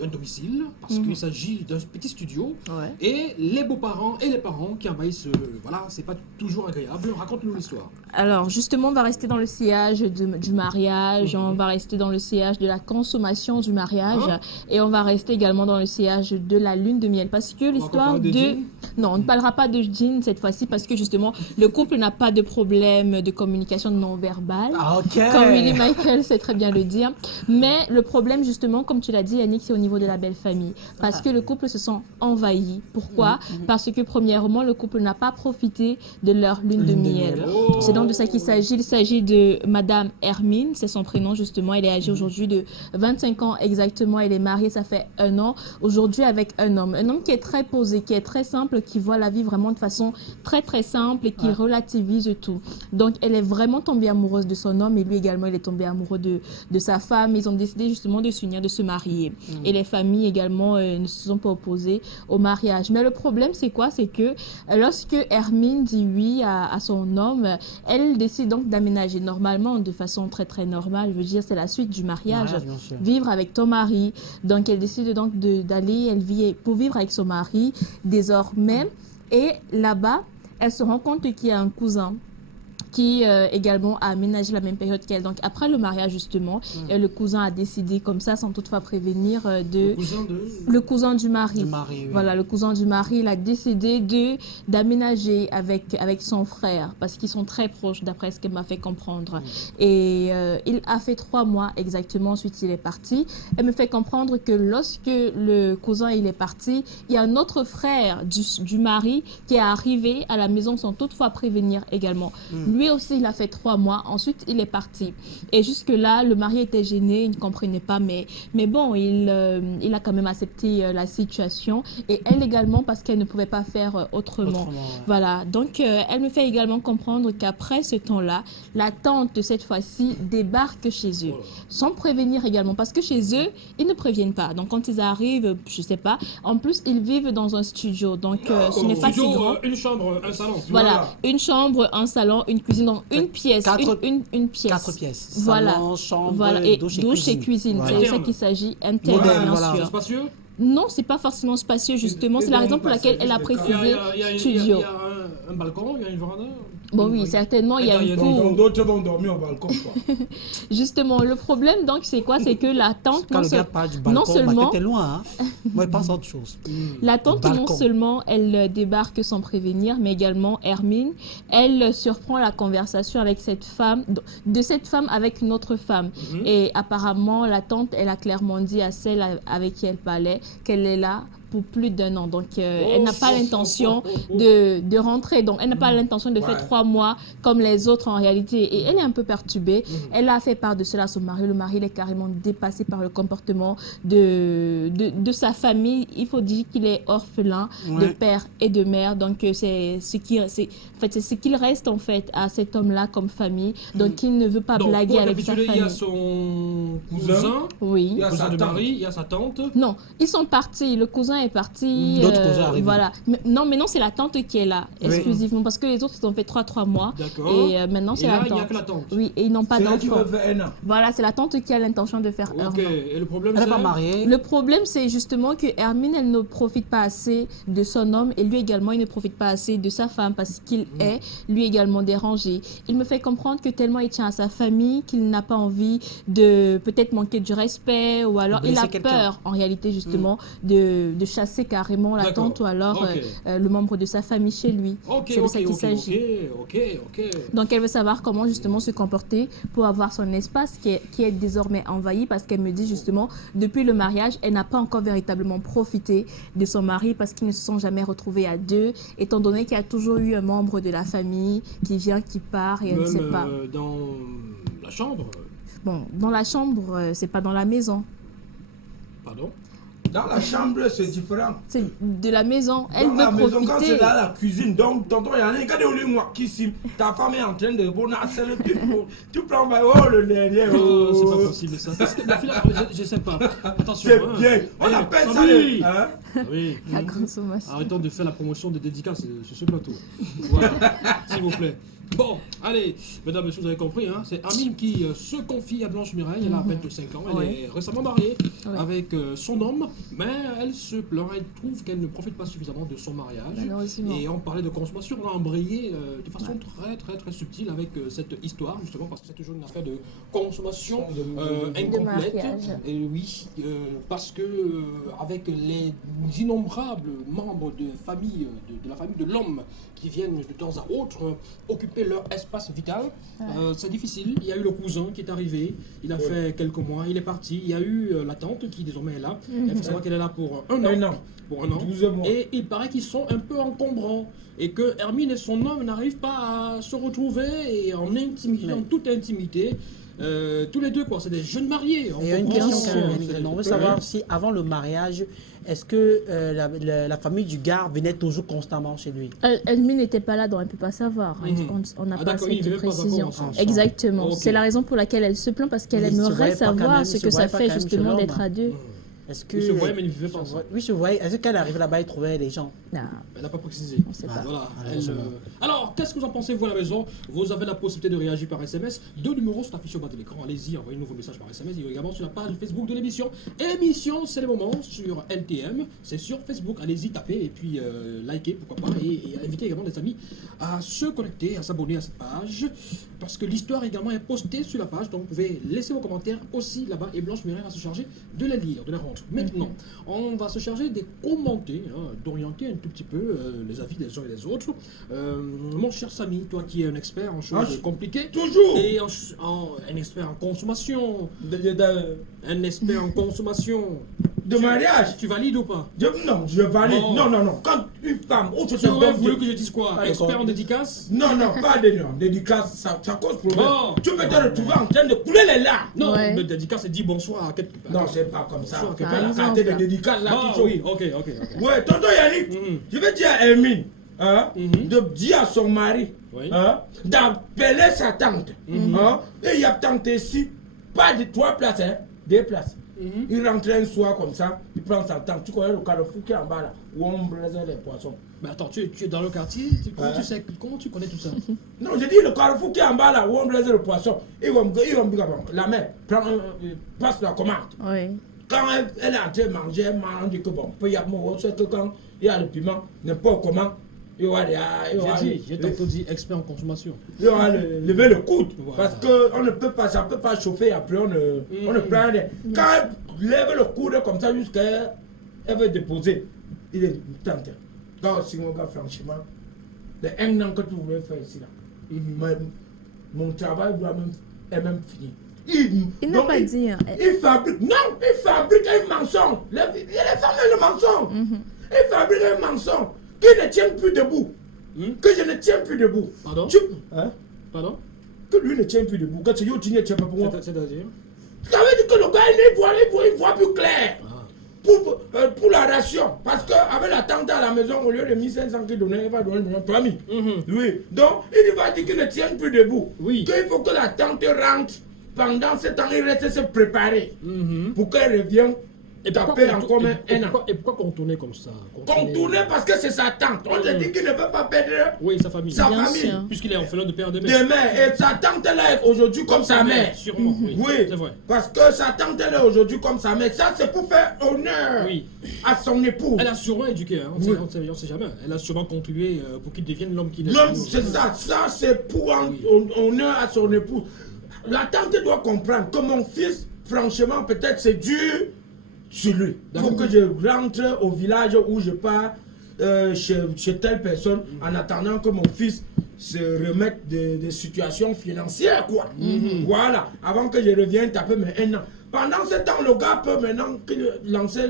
d'un domicile, parce qu'il s'agit d'un petit studio. Ouais. Et les beaux-parents et les parents qui envahissent, voilà, c'est pas toujours agréable. Raconte-nous l'histoire. Alors justement, on va rester dans le sillage du mariage, on va rester dans le sillage de la consommation du mariage Hein? et on va rester également dans le sillage de la lune de miel parce que l'histoire parler de de... jean? Non, on ne parlera pas de jean cette fois-ci parce que justement, le couple n'a pas de problème de communication non verbale. Ah, ok. Comme Willie Michael sait très bien le dire. Mais le problème, justement, comme tu l'as dit, Yannick, c'est au niveau de la belle famille. Parce que le couple se sent envahi. Pourquoi? Parce que, premièrement, le couple n'a pas profité de leur lune de miel. Oh. C'est donc de ça qu'il s'agit. Il s'agit de Madame Hermine, c'est son prénom, justement. Elle est âgée aujourd'hui de 25 ans exactement. Elle est mariée, ça fait 1 an. Aujourd'hui, avec un homme. Un homme qui est très posé, qui est très simple, qui voit la vie vraiment de façon très, très simple et qui relativise tout. Donc, elle est vraiment tombée amoureuse de son homme et lui également, il est tombé amoureux de sa femme. Ils ont décidé justement de s'unir, de se marier. Et les familles également ne se sont pas opposées au mariage. Mais le problème, c'est quoi? C'est que lorsque Hermine dit oui à son homme, elle décide donc d'aménager normalement, de façon très très normale. Je veux dire, c'est la suite du mariage. Mariage, bien sûr. Vivre avec ton mari. Donc, elle décide donc d'aller, elle vit pour vivre avec son mari désormais. Et là-bas, elle se rend compte qu'il y a un cousin qui également a aménagé la même période qu'elle. Donc après le mariage justement, le cousin a décidé comme ça, sans toutefois prévenir, le cousin du mari. Oui. Voilà, le cousin du mari, il a décidé d'aménager avec son frère parce qu'ils sont très proches d'après ce qu'elle m'a fait comprendre. Et il a fait 3 mois exactement, ensuite il est parti. Elle me fait comprendre que lorsque le cousin il est parti, il y a un autre frère du mari qui est arrivé à la maison sans toutefois prévenir également. Lui aussi, il a fait 3 mois. Ensuite, il est parti. Et jusque-là, le mari était gêné, il ne comprenait pas. Mais bon, il a quand même accepté la situation. Et elle également, parce qu'elle ne pouvait pas faire autrement. Voilà. Donc, elle me fait également comprendre qu'après ce temps-là, la tante, cette fois-ci, débarque chez eux. Sans prévenir également. Parce que chez eux, ils ne préviennent pas. Donc, quand ils arrivent, je ne sais pas. En plus, ils vivent dans un studio. Donc, ce n'est pas si grand. Une chambre, un salon. Voilà. Une chambre, un salon, une cuisine, donc une pièce, une pièce. 4 pièces. Voilà. Salon, chambre, voilà. Et douche et cuisine. Voilà. C'est de ça qu'il s'agit. Interne, bien voilà. C'est sûr. spacieux? Non, c'est pas forcément spacieux, justement. C'est la raison pour laquelle elle a précisé studio. Il y a un balcon, il y a une véranda. Bon, oui, certainement, il y a une Donc, cour. d'autres vont dormir au balcon, quoi. Justement, le problème, donc, c'est quoi? C'est que la tante, Quand le gars parle du balcon, seulement, t'es loin. Hein? Moi, je pense à autre chose. la tante, non Balcon. seulement elle débarque sans prévenir, mais également Hermine, elle surprend la conversation avec cette femme, de cette femme avec une autre femme. Et apparemment, la tante, elle a clairement dit à celle avec qui elle parlait qu'elle est là pour plus d'1 an. Donc, elle n'a pas l'intention de rentrer. Donc, elle n'a pas l'intention de faire 3 mois comme les autres en réalité. Et elle est un peu perturbée. Elle a fait part de cela à son mari. Le mari, il est carrément dépassé par le comportement de sa famille. Il faut dire qu'il est orphelin de père et de mère. Donc, c'est ce qu'il reste en fait à cet homme-là comme famille. Donc, il ne veut pas Donc, blaguer pour avec sa récapituler, il y a famille. son cousin, Oui. Il y a cousin sa de tante. mari, il y a sa tante. Non, ils sont partis. Le cousin est parti. L'autre cousin est arrivé. Voilà. Non, c'est la tante qui est là, exclusivement. Parce que les autres, ils ont fait 3 mois. D'accord. Et maintenant, c'est Et là, la il n'y a tante. que la tante. Oui, et ils n'ont pas C'est elle qui d'enfant. veut faire 1 an. Voilà, c'est la tante qui a l'intention de faire un Ok, an. et le problème Elle c'est... n'est pas mariée. Le problème, c'est justement que Hermine, elle ne profite pas assez de son homme et lui également, il ne profite pas assez de sa femme parce qu'il est, lui également, dérangé. Il me fait comprendre que tellement il tient à sa famille qu'il n'a pas envie de peut-être manquer du respect ou alors il Blesser a quelqu'un. peur, en réalité, justement, de chasser carrément la D'accord. tante ou alors Ok. le membre de sa famille chez lui. Ok, C'est de ça qu'il s'agit. ok. Donc, elle veut savoir comment justement se comporter pour avoir son espace qui est désormais envahi parce qu'elle me dit justement, depuis le mariage, elle n'a pas encore véritablement profité de son mari parce qu'ils ne se sont jamais retrouvés à deux, étant donné qu'il y a toujours eu un membre de la famille qui vient, qui part et elle ne sait Même pas. dans la chambre, Bon, dans la chambre, c'est pas dans la maison. pardon. Dans la chambre, c'est différent. C'est de la maison. Elle Dans la veut maison, quand profiter. c'est dans la cuisine, donc tonton Yannick, regardez au lit, moi, qui ici, ta femme est en train de bonasser le truc. Tu prends, oh le dernier, Oh, c'est pas oh. possible ça. La fille, je sais pas. Attention. C'est hein. bien. On Eh, appelle ça Samy. le. Hein? Ah oui. La consommation. Arrêtons de faire la promotion des dédicaces sur ce plateau. Voilà, s'il vous plaît. Bon, allez, mesdames et messieurs, vous avez compris, hein, c'est Amine qui se confie à Blanche Mireille, elle a 25 ans, elle Ouais. est récemment mariée Ouais. avec son homme, mais elle se plaint, elle trouve qu'elle ne profite pas suffisamment de son mariage. Malheureusement. Et on parlait de consommation, on a embrayé de façon très subtile avec cette histoire, justement, parce que c'est toujours une affaire de consommation incomplète. mariage. Et oui, parce que avec les innombrables membres de famille, de la famille de l'homme qui viennent de temps à autre occuper leur espace vital, c'est difficile. Il y a eu le cousin qui est arrivé, il a fait quelques mois, il est parti. Il y a eu la tante qui désormais est là. Il faut savoir qu'elle est là pour un an. Pour un an. 12 mois. Et il paraît qu'ils sont un peu encombrants. Et que Hermine et son homme n'arrivent pas à se retrouver et en intimité, en toute intimité. Tous les deux, quoi, c'est des jeunes mariés. Il y a une comprend, question c'est- on veut savoir si avant le mariage, est-ce que la famille du gars venait toujours constamment chez lui? Elmi n'était pas là, donc elle ne peut pas savoir. On n'a Ah, pas d'accord, ils cette vivaient pas précision. encore ensemble. Exactement. Ok. C'est la raison pour laquelle elle se plaint parce qu'elle Ils se aimerait voyaient pas quand savoir même, ce ils que se ça voyaient pas fait quand même chez justement l'homme. d'être à deux. Est-ce que Ils se voyaient, mais ils ne vivaient pas ensemble. Oui, se voyaient. Est-ce qu'elle arrivait là-bas et trouvait les gens? Non, Elle n'a pas précisé. on ne sait pas. Voilà. malheureusement. Alors, qu'est-ce que vous en pensez, vous, à la maison? Vous avez la possibilité de réagir par SMS. 2 numéros sont affichés au bas de l'écran. Allez-y, envoyez-nous vos messages par SMS. Il y a également sur la page Facebook de l'émission. Émission, c'est le moment sur LTM. C'est sur Facebook. Allez-y, tapez et puis likez, pourquoi pas. Et invitez également des amis à se connecter, à s'abonner à cette page. Parce que l'histoire également est postée sur la page. Donc, vous pouvez laisser vos commentaires aussi là-bas. Et Blanche Mireille va se charger de les lire, de les rendre. Maintenant, on va se charger des commenter, hein, d'orienter un tout petit peu les avis des uns et des autres. Mon cher Samy, toi qui es un expert en choses compliquées, Toujours. et un expert en consommation, un expert en consommation, De mariage. tu valides ou pas? Non, je valide. Bon. Non. Quand une femme, ou Tu aurais voulu que je dise quoi? Ah, Expert d'accord. en dédicace? Non, pas de non. Dédicace, ça cause problème. Bon. Tu peux te retrouver en train de couler les larmes. Non, Ouais. mais dédicace, c'est dit bonsoir à quelqu'un. Non, c'est pas comme ça. Bonsoir, C'est par pas la exemple. carte de dédicace là Ah qui oui, ok. Ouais, tonton Yannick, je vais dire à Hermine, hein, de dire à son mari, Oui. hein, d'appeler sa tante. Hein, et il y a tante ici, pas de 3 places, hein, 2 places. Il rentre un soir comme ça, il prend sa tante. Tu connais le carrefour qui est en bas là, où on braise les poissons. Mais attends, tu es dans le quartier, comment tu connais tout ça? Non, je dis le carrefour qui est en bas là, où on braise le poisson. Ils vont me dire, la mère, passe la commande. Oui. Quand elle est en train de manger, elle m'a dit que bon, peut y avoir que quand il y a le piment, n'importe comment, J'ai tantôt dit expert en consommation. Il va lever le coude. Voilà. Parce que on ne peut pas, ça ne peut pas chauffer après, on ne prend rien. Quand elle lève le coude comme ça jusqu'à elle veut déposer, il est tenté. Donc, si mon gars, franchement, les 1 an que tu voulais faire ici, là, mon travail est même fini. Il n'a pas dit. Il fabrique, non, il fabrique un mensonge. Les femmes ont le mensonge. Il fabrique un mensonge qui ne tient plus debout. Que je ne tiens plus debout. Pardon? Hein? Pardon? Que lui ne tient plus debout. Que tu ne tiens pas pour moi. C'est-à-dire? Ça veut dire que le gars, il voit plus clair. Pour la ration. Parce qu'avec la tante à la maison, au lieu de 1500 qu'il donnait, il va donner 3000. Oui. Donc, il va dire qu'il ne tient plus debout. Oui. Qu'il faut que la tante rentre. Pendant ce temps, il reste se préparer. Pour qu'elle revienne et taper encore un an. Et pourquoi contourner comme ça? Contourner parce que c'est sa tante. On te dit qu'il ne veut pas perdre sa famille. sa Bien famille. sûr. Puisqu'il est orphelin de père et de mère. Demain, et sa tante elle est aujourd'hui comme sa mère. Sûrement, oui. C'est vrai. Parce que sa tante elle est aujourd'hui comme sa mère. Ça, c'est pour faire honneur à son époux. Elle a sûrement éduqué, hein. On ne sait jamais. Elle a sûrement contribué pour qu'il devienne l'homme qu'il est. Non, c'est ça. Ça, c'est pour honneur à son époux. La tante doit comprendre que mon fils, franchement, peut-être c'est dur sur lui. Il faut que je rentre au village où je pars chez telle personne en attendant que mon fils se remette des situations financières, quoi. Voilà, avant que je revienne taper mes 1 an. Pendant ce temps, le gars peut maintenant lancer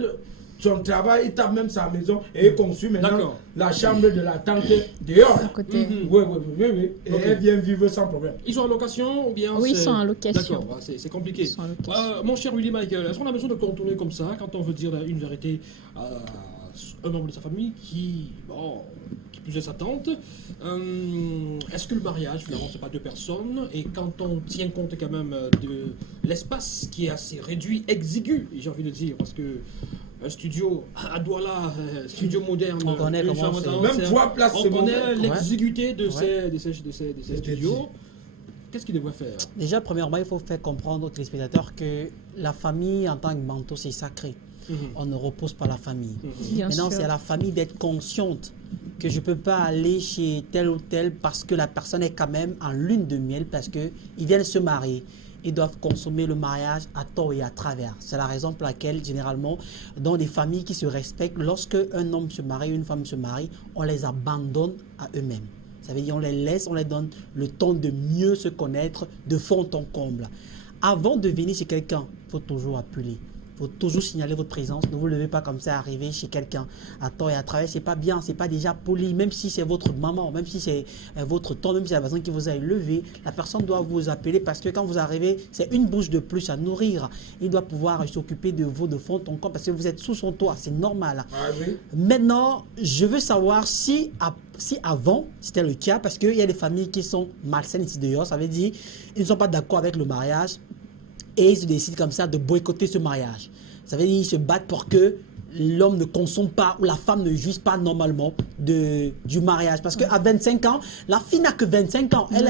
son travail, il tape même sa maison et il conçut maintenant la chambre de la tante dehors. À côté. Oui. Et elle vient vivre sans problème. Ils sont en location ou bien Oui, ils sont en location. D'accord, c'est compliqué. Ils sont en location. Mon cher Willy Michael, est-ce qu'on a besoin de contourner comme ça quand on veut dire une vérité à un membre de sa famille qui plus est sa tante? Est-ce que le mariage, finalement, c'est pas 2 personnes? Et quand on tient compte quand même de l'espace qui est assez réduit, exigu, j'ai envie de dire, parce que un studio à Douala, studio moderne, On connaît comment c'est. Même 3 places, on c'est connaît bon. l'exiguïté de ces studios. Qu'est-ce qu'il devrait faire? Déjà, premièrement, il faut faire comprendre aux téléspectateurs que la famille en tant que manteau, c'est sacré. On ne repose pas la famille. Bien Maintenant, sûr. c'est à la famille d'être consciente que je ne peux pas aller chez tel ou tel parce que la personne est quand même en lune de miel, parce qu'ils viennent se marier. Ils doivent consommer le mariage à tort et à travers. C'est la raison pour laquelle, généralement, dans des familles qui se respectent, lorsque un homme se marie, une femme se marie, on les abandonne à eux-mêmes. Ça veut dire on les laisse, on les donne le temps de mieux se connaître de fond en comble. Avant de venir chez quelqu'un, il faut toujours appeler. Il faut toujours signaler votre présence. Ne vous levez pas comme ça, arriver chez quelqu'un à tort et à travers. C'est pas bien, c'est pas déjà poli. Même si c'est votre maman, même si c'est votre tante, même si c'est la personne qui vous a élevé, la personne doit vous appeler parce que quand vous arrivez, c'est une bouche de plus à nourrir. Il doit pouvoir s'occuper de vous de fond en comble parce que vous êtes sous son toit. C'est normal. Ah, oui. Maintenant, je veux savoir si avant, c'était le cas, parce qu'il y a des familles qui sont malsaines ici dehors, ça veut dire ils ne sont pas d'accord avec le mariage et ils se décident comme ça de boycotter ce mariage. Ça veut dire qu'ils se battent pour que l'homme ne consomme pas ou la femme ne jouisse pas normalement du mariage. Parce qu'à 25 ans, la fille n'a que 25 ans. Elle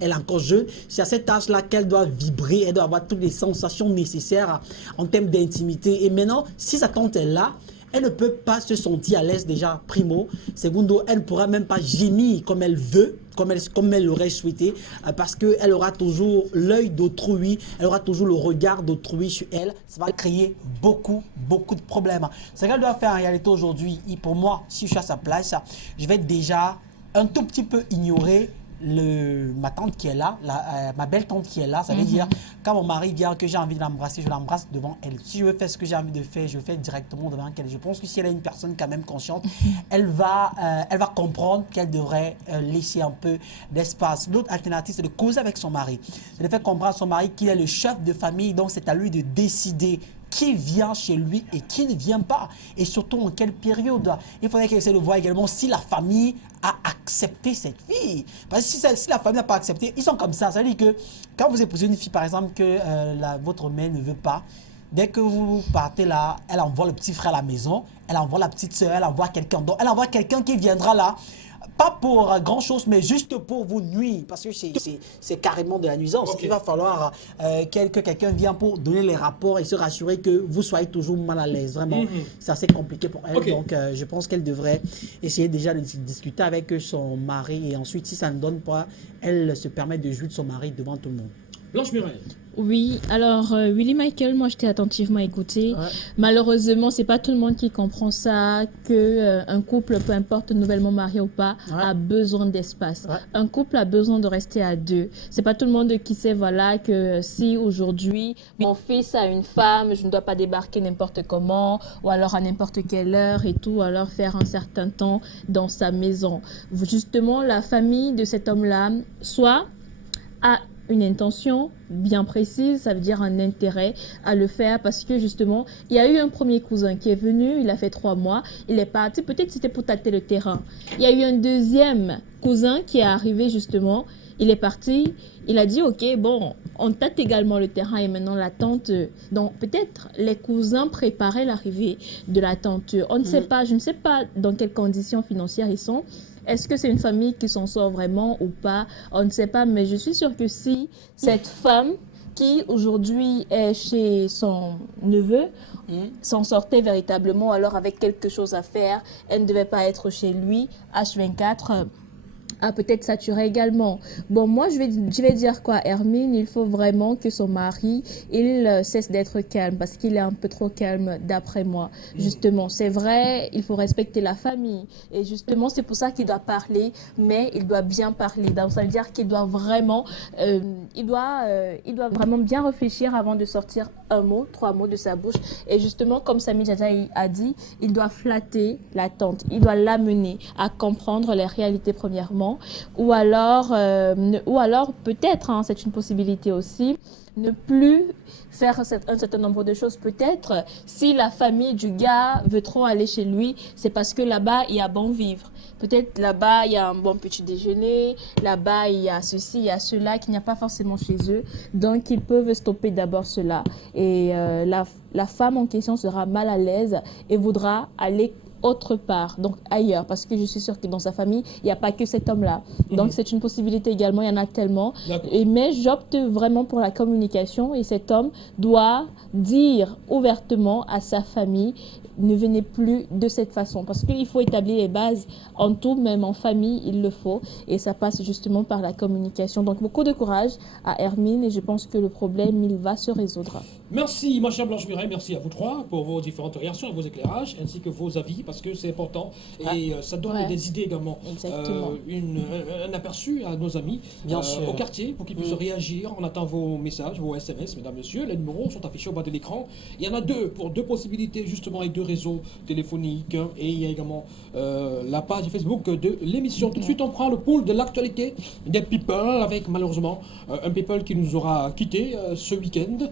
est encore jeune. C'est à cet âge-là qu'elle doit vibrer, elle doit avoir toutes les sensations nécessaires en termes d'intimité. Et maintenant, si sa tante est là, elle ne peut pas se sentir à l'aise déjà, primo. Segundo, elle ne pourra même pas gémir comme elle veut, comme elle l'aurait souhaité, parce qu'elle aura toujours l'œil d'autrui, elle aura toujours le regard d'autrui sur elle. Ça va créer beaucoup de problèmes. Ce qu'elle doit faire en réalité aujourd'hui, pour moi, si je suis à sa place, je vais déjà un tout petit peu ignorer ma tante qui est là, ma belle tante qui est là. Ça veut dire, quand mon mari dit que j'ai envie de l'embrasser, je l'embrasse devant elle. Si je veux faire ce que j'ai envie de faire, je le fais directement devant elle. Je pense que si elle est une personne quand même consciente, elle va comprendre qu'elle devrait laisser un peu d'espace. L'autre alternative, c'est de causer avec son mari. C'est de faire comprendre à son mari qu'il est le chef de famille, donc c'est à lui de décider qui vient chez lui et qui ne vient pas. Et surtout en quelle période. Il faudrait qu'elle essaie de voir également si la famille a accepté cette fille. Parce que si la famille n'a pas accepté, ils sont comme ça. Ça veut dire que quand vous épousez une fille, par exemple, que votre mère ne veut pas, dès que vous partez là, elle envoie le petit frère à la maison, elle envoie la petite soeur, elle envoie quelqu'un. Donc elle envoie quelqu'un qui viendra là pas pour grand chose, mais juste pour vous nuire, parce que c'est carrément de la nuisance. Ok. Il va falloir que quelqu'un vienne pour donner les rapports et se rassurer que vous soyez toujours mal à l'aise. Vraiment, c'est assez compliqué pour elle. Ok. Donc, je pense qu'elle devrait essayer déjà de discuter avec son mari et ensuite, si ça ne donne pas, elle se permet de jouir de son mari devant tout le monde. Blanche Mireille. Oui, alors Willy Michael, moi je t'ai attentivement écouté. Ouais. Malheureusement, c'est pas tout le monde qui comprend ça, que un couple, peu importe nouvellement marié ou pas, Ouais. a besoin d'espace. Ouais. Un couple a besoin de rester à deux. C'est pas tout le monde qui sait, voilà, que si aujourd'hui mon fils a une femme, je ne dois pas débarquer n'importe comment, ou alors à n'importe quelle heure et tout, ou alors faire un certain temps dans sa maison. Justement, la famille de cet homme-là, soit a une intention bien précise, ça veut dire un intérêt à le faire parce que justement, il y a eu un premier cousin qui est venu, il a fait 3 mois, il est parti, peut-être c'était pour tâter le terrain. Il y a eu un deuxième cousin qui est arrivé justement, il est parti, il a dit ok, bon, on tâte également le terrain et maintenant la tante, donc peut-être les cousins préparaient l'arrivée de la tante. On ne sait pas, je ne sais pas dans quelles conditions financières ils sont. Est-ce que c'est une famille qui s'en sort vraiment ou pas? On ne sait pas, mais je suis sûre que si cette femme qui aujourd'hui est chez son neveu s'en sortait véritablement, alors avec quelque chose à faire, elle ne devait pas être chez lui H24. A peut-être saturé également. Bon, moi, je vais dire quoi, Hermine, il faut vraiment que son mari, il cesse d'être calme parce qu'il est un peu trop calme d'après moi. Justement, c'est vrai, il faut respecter la famille. Et justement, c'est pour ça qu'il doit parler, mais il doit bien parler. Donc, ça veut dire qu'il doit vraiment, il doit vraiment bien réfléchir avant de sortir un mot, 3 mots de sa bouche. Et justement, comme Samy Djadja a dit, il doit flatter la tante. Il doit l'amener à comprendre les réalités premièrement. Ou alors peut-être, hein, c'est une possibilité aussi, ne plus faire un certain nombre de choses. Peut-être, si la famille du gars veut trop aller chez lui, c'est parce que là-bas, il y a bon vivre. Peut-être là-bas, il y a un bon petit déjeuner, là-bas, il y a ceci, il y a cela qu'il n'y a pas forcément chez eux. Donc, ils peuvent stopper d'abord cela. Et la femme en question sera mal à l'aise et voudra aller autre part, donc ailleurs, parce que je suis sûre que dans sa famille, il n'y a pas que cet homme-là. Donc c'est une possibilité également, il y en a tellement. Mais j'opte vraiment pour la communication et cet homme doit dire ouvertement à sa famille, ne venez plus de cette façon, parce qu'il faut établir les bases en tout, même en famille, il le faut, et ça passe justement par la communication. Donc beaucoup de courage à Hermine et je pense que le problème, il va se résoudre. Merci ma chère Blanche Mireille, merci à vous trois pour vos différentes réactions et vos éclairages, ainsi que vos avis, parce que c'est important et ça donne des idées également. Exactement. Un aperçu à nos amis Bien sûr. au quartier pour qu'ils puissent réagir. On attend vos messages, vos SMS, mesdames, messieurs. Les numéros sont affichés au bas de l'écran. Il y en a deux pour deux possibilités, justement, avec deux réseaux téléphoniques. Et il y a également la page Facebook de l'émission. Tout de suite, on prend le pôle de l'actualité des people, avec malheureusement un people qui nous aura quitté ce week-end.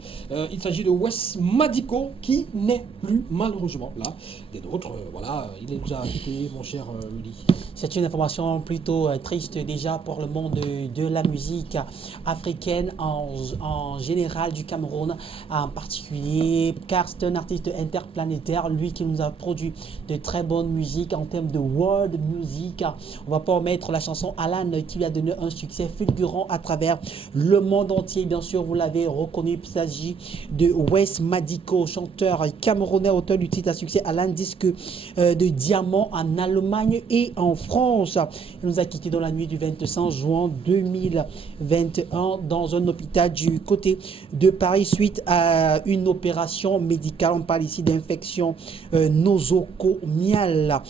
Il s'agit de Wes Madico qui n'est plus malheureusement là. Des autres, voilà, il nous a quitté, mon cher Willy. C'est une information plutôt triste déjà pour le monde de la musique africaine en général, du Cameroun en particulier, car c'est un artiste interplanétaire, lui qui nous a produit de très bonnes musiques en termes de world music. On va pas omettre la chanson Alan qui lui a donné un succès fulgurant à travers le monde entier. Bien sûr, vous l'avez reconnu, il s'agit de Wes Madico, chanteur camerounais, auteur du titre à succès Alan, disque de diamant en Allemagne et en France. Il nous a quitté dans la nuit du 25 juin 2021 dans un hôpital du côté de Paris suite à une opération médicale. On parle ici d'infection nosocomiale.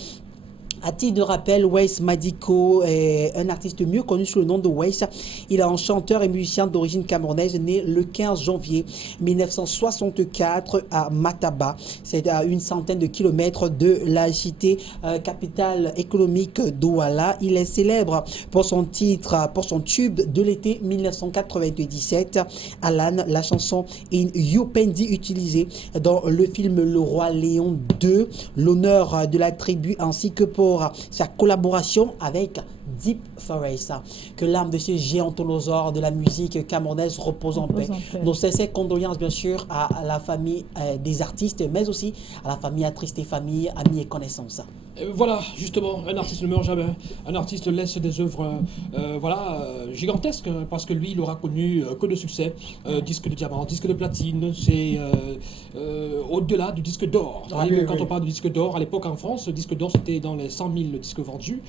À titre de rappel, Wes Madico est un artiste mieux connu sous le nom de Wes. Il est un chanteur et musicien d'origine camerounaise, né le 15 janvier 1964 à Mataba. C'est à une centaine de kilomètres de la cité capitale économique Douala. Il est célèbre pour son titre, pour son tube de l'été 1997, Alan, la chanson In Youpendi utilisée dans le film Le Roi Léon II, l'honneur de la tribu, ainsi que pour sa collaboration avec Deep Forest. Que l'âme de ce géantonosaure de la musique camerounaise repose en paix. Nos sincères condoléances, bien sûr, à la famille des artistes, mais aussi à la famille attristée, famille, amis et connaissances. Voilà, justement, un artiste ne meurt jamais. Un artiste laisse des œuvres gigantesques, parce que lui, il aura connu que de succès. Disque de diamant, disque de platine, c'est au-delà du disque d'or. Quand on parle de disque d'or, à l'époque en France, le disque d'or, c'était dans les 100 000 disques vendus.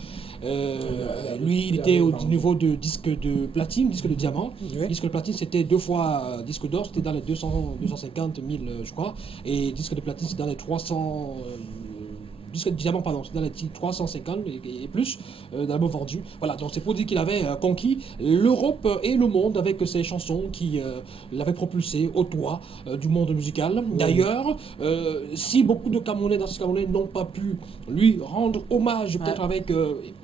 Lui, il était au niveau de disque de platine, disque de diamant. Disque de platine, c'était 2 fois disque d'or, c'était dans les 250 000, je crois. Et disque de platine, c'était dans les 300... disque de diamant, pardon, c'est dans les 350 et plus d'albums vendus. Voilà, donc c'est pour dire qu'il avait conquis l'Europe et le monde avec ses chansons qui l'avaient propulsé au toit du monde musical. D'ailleurs, si beaucoup de Camerounais, d'artistes camerounais n'ont pas pu lui rendre hommage, peut-être avec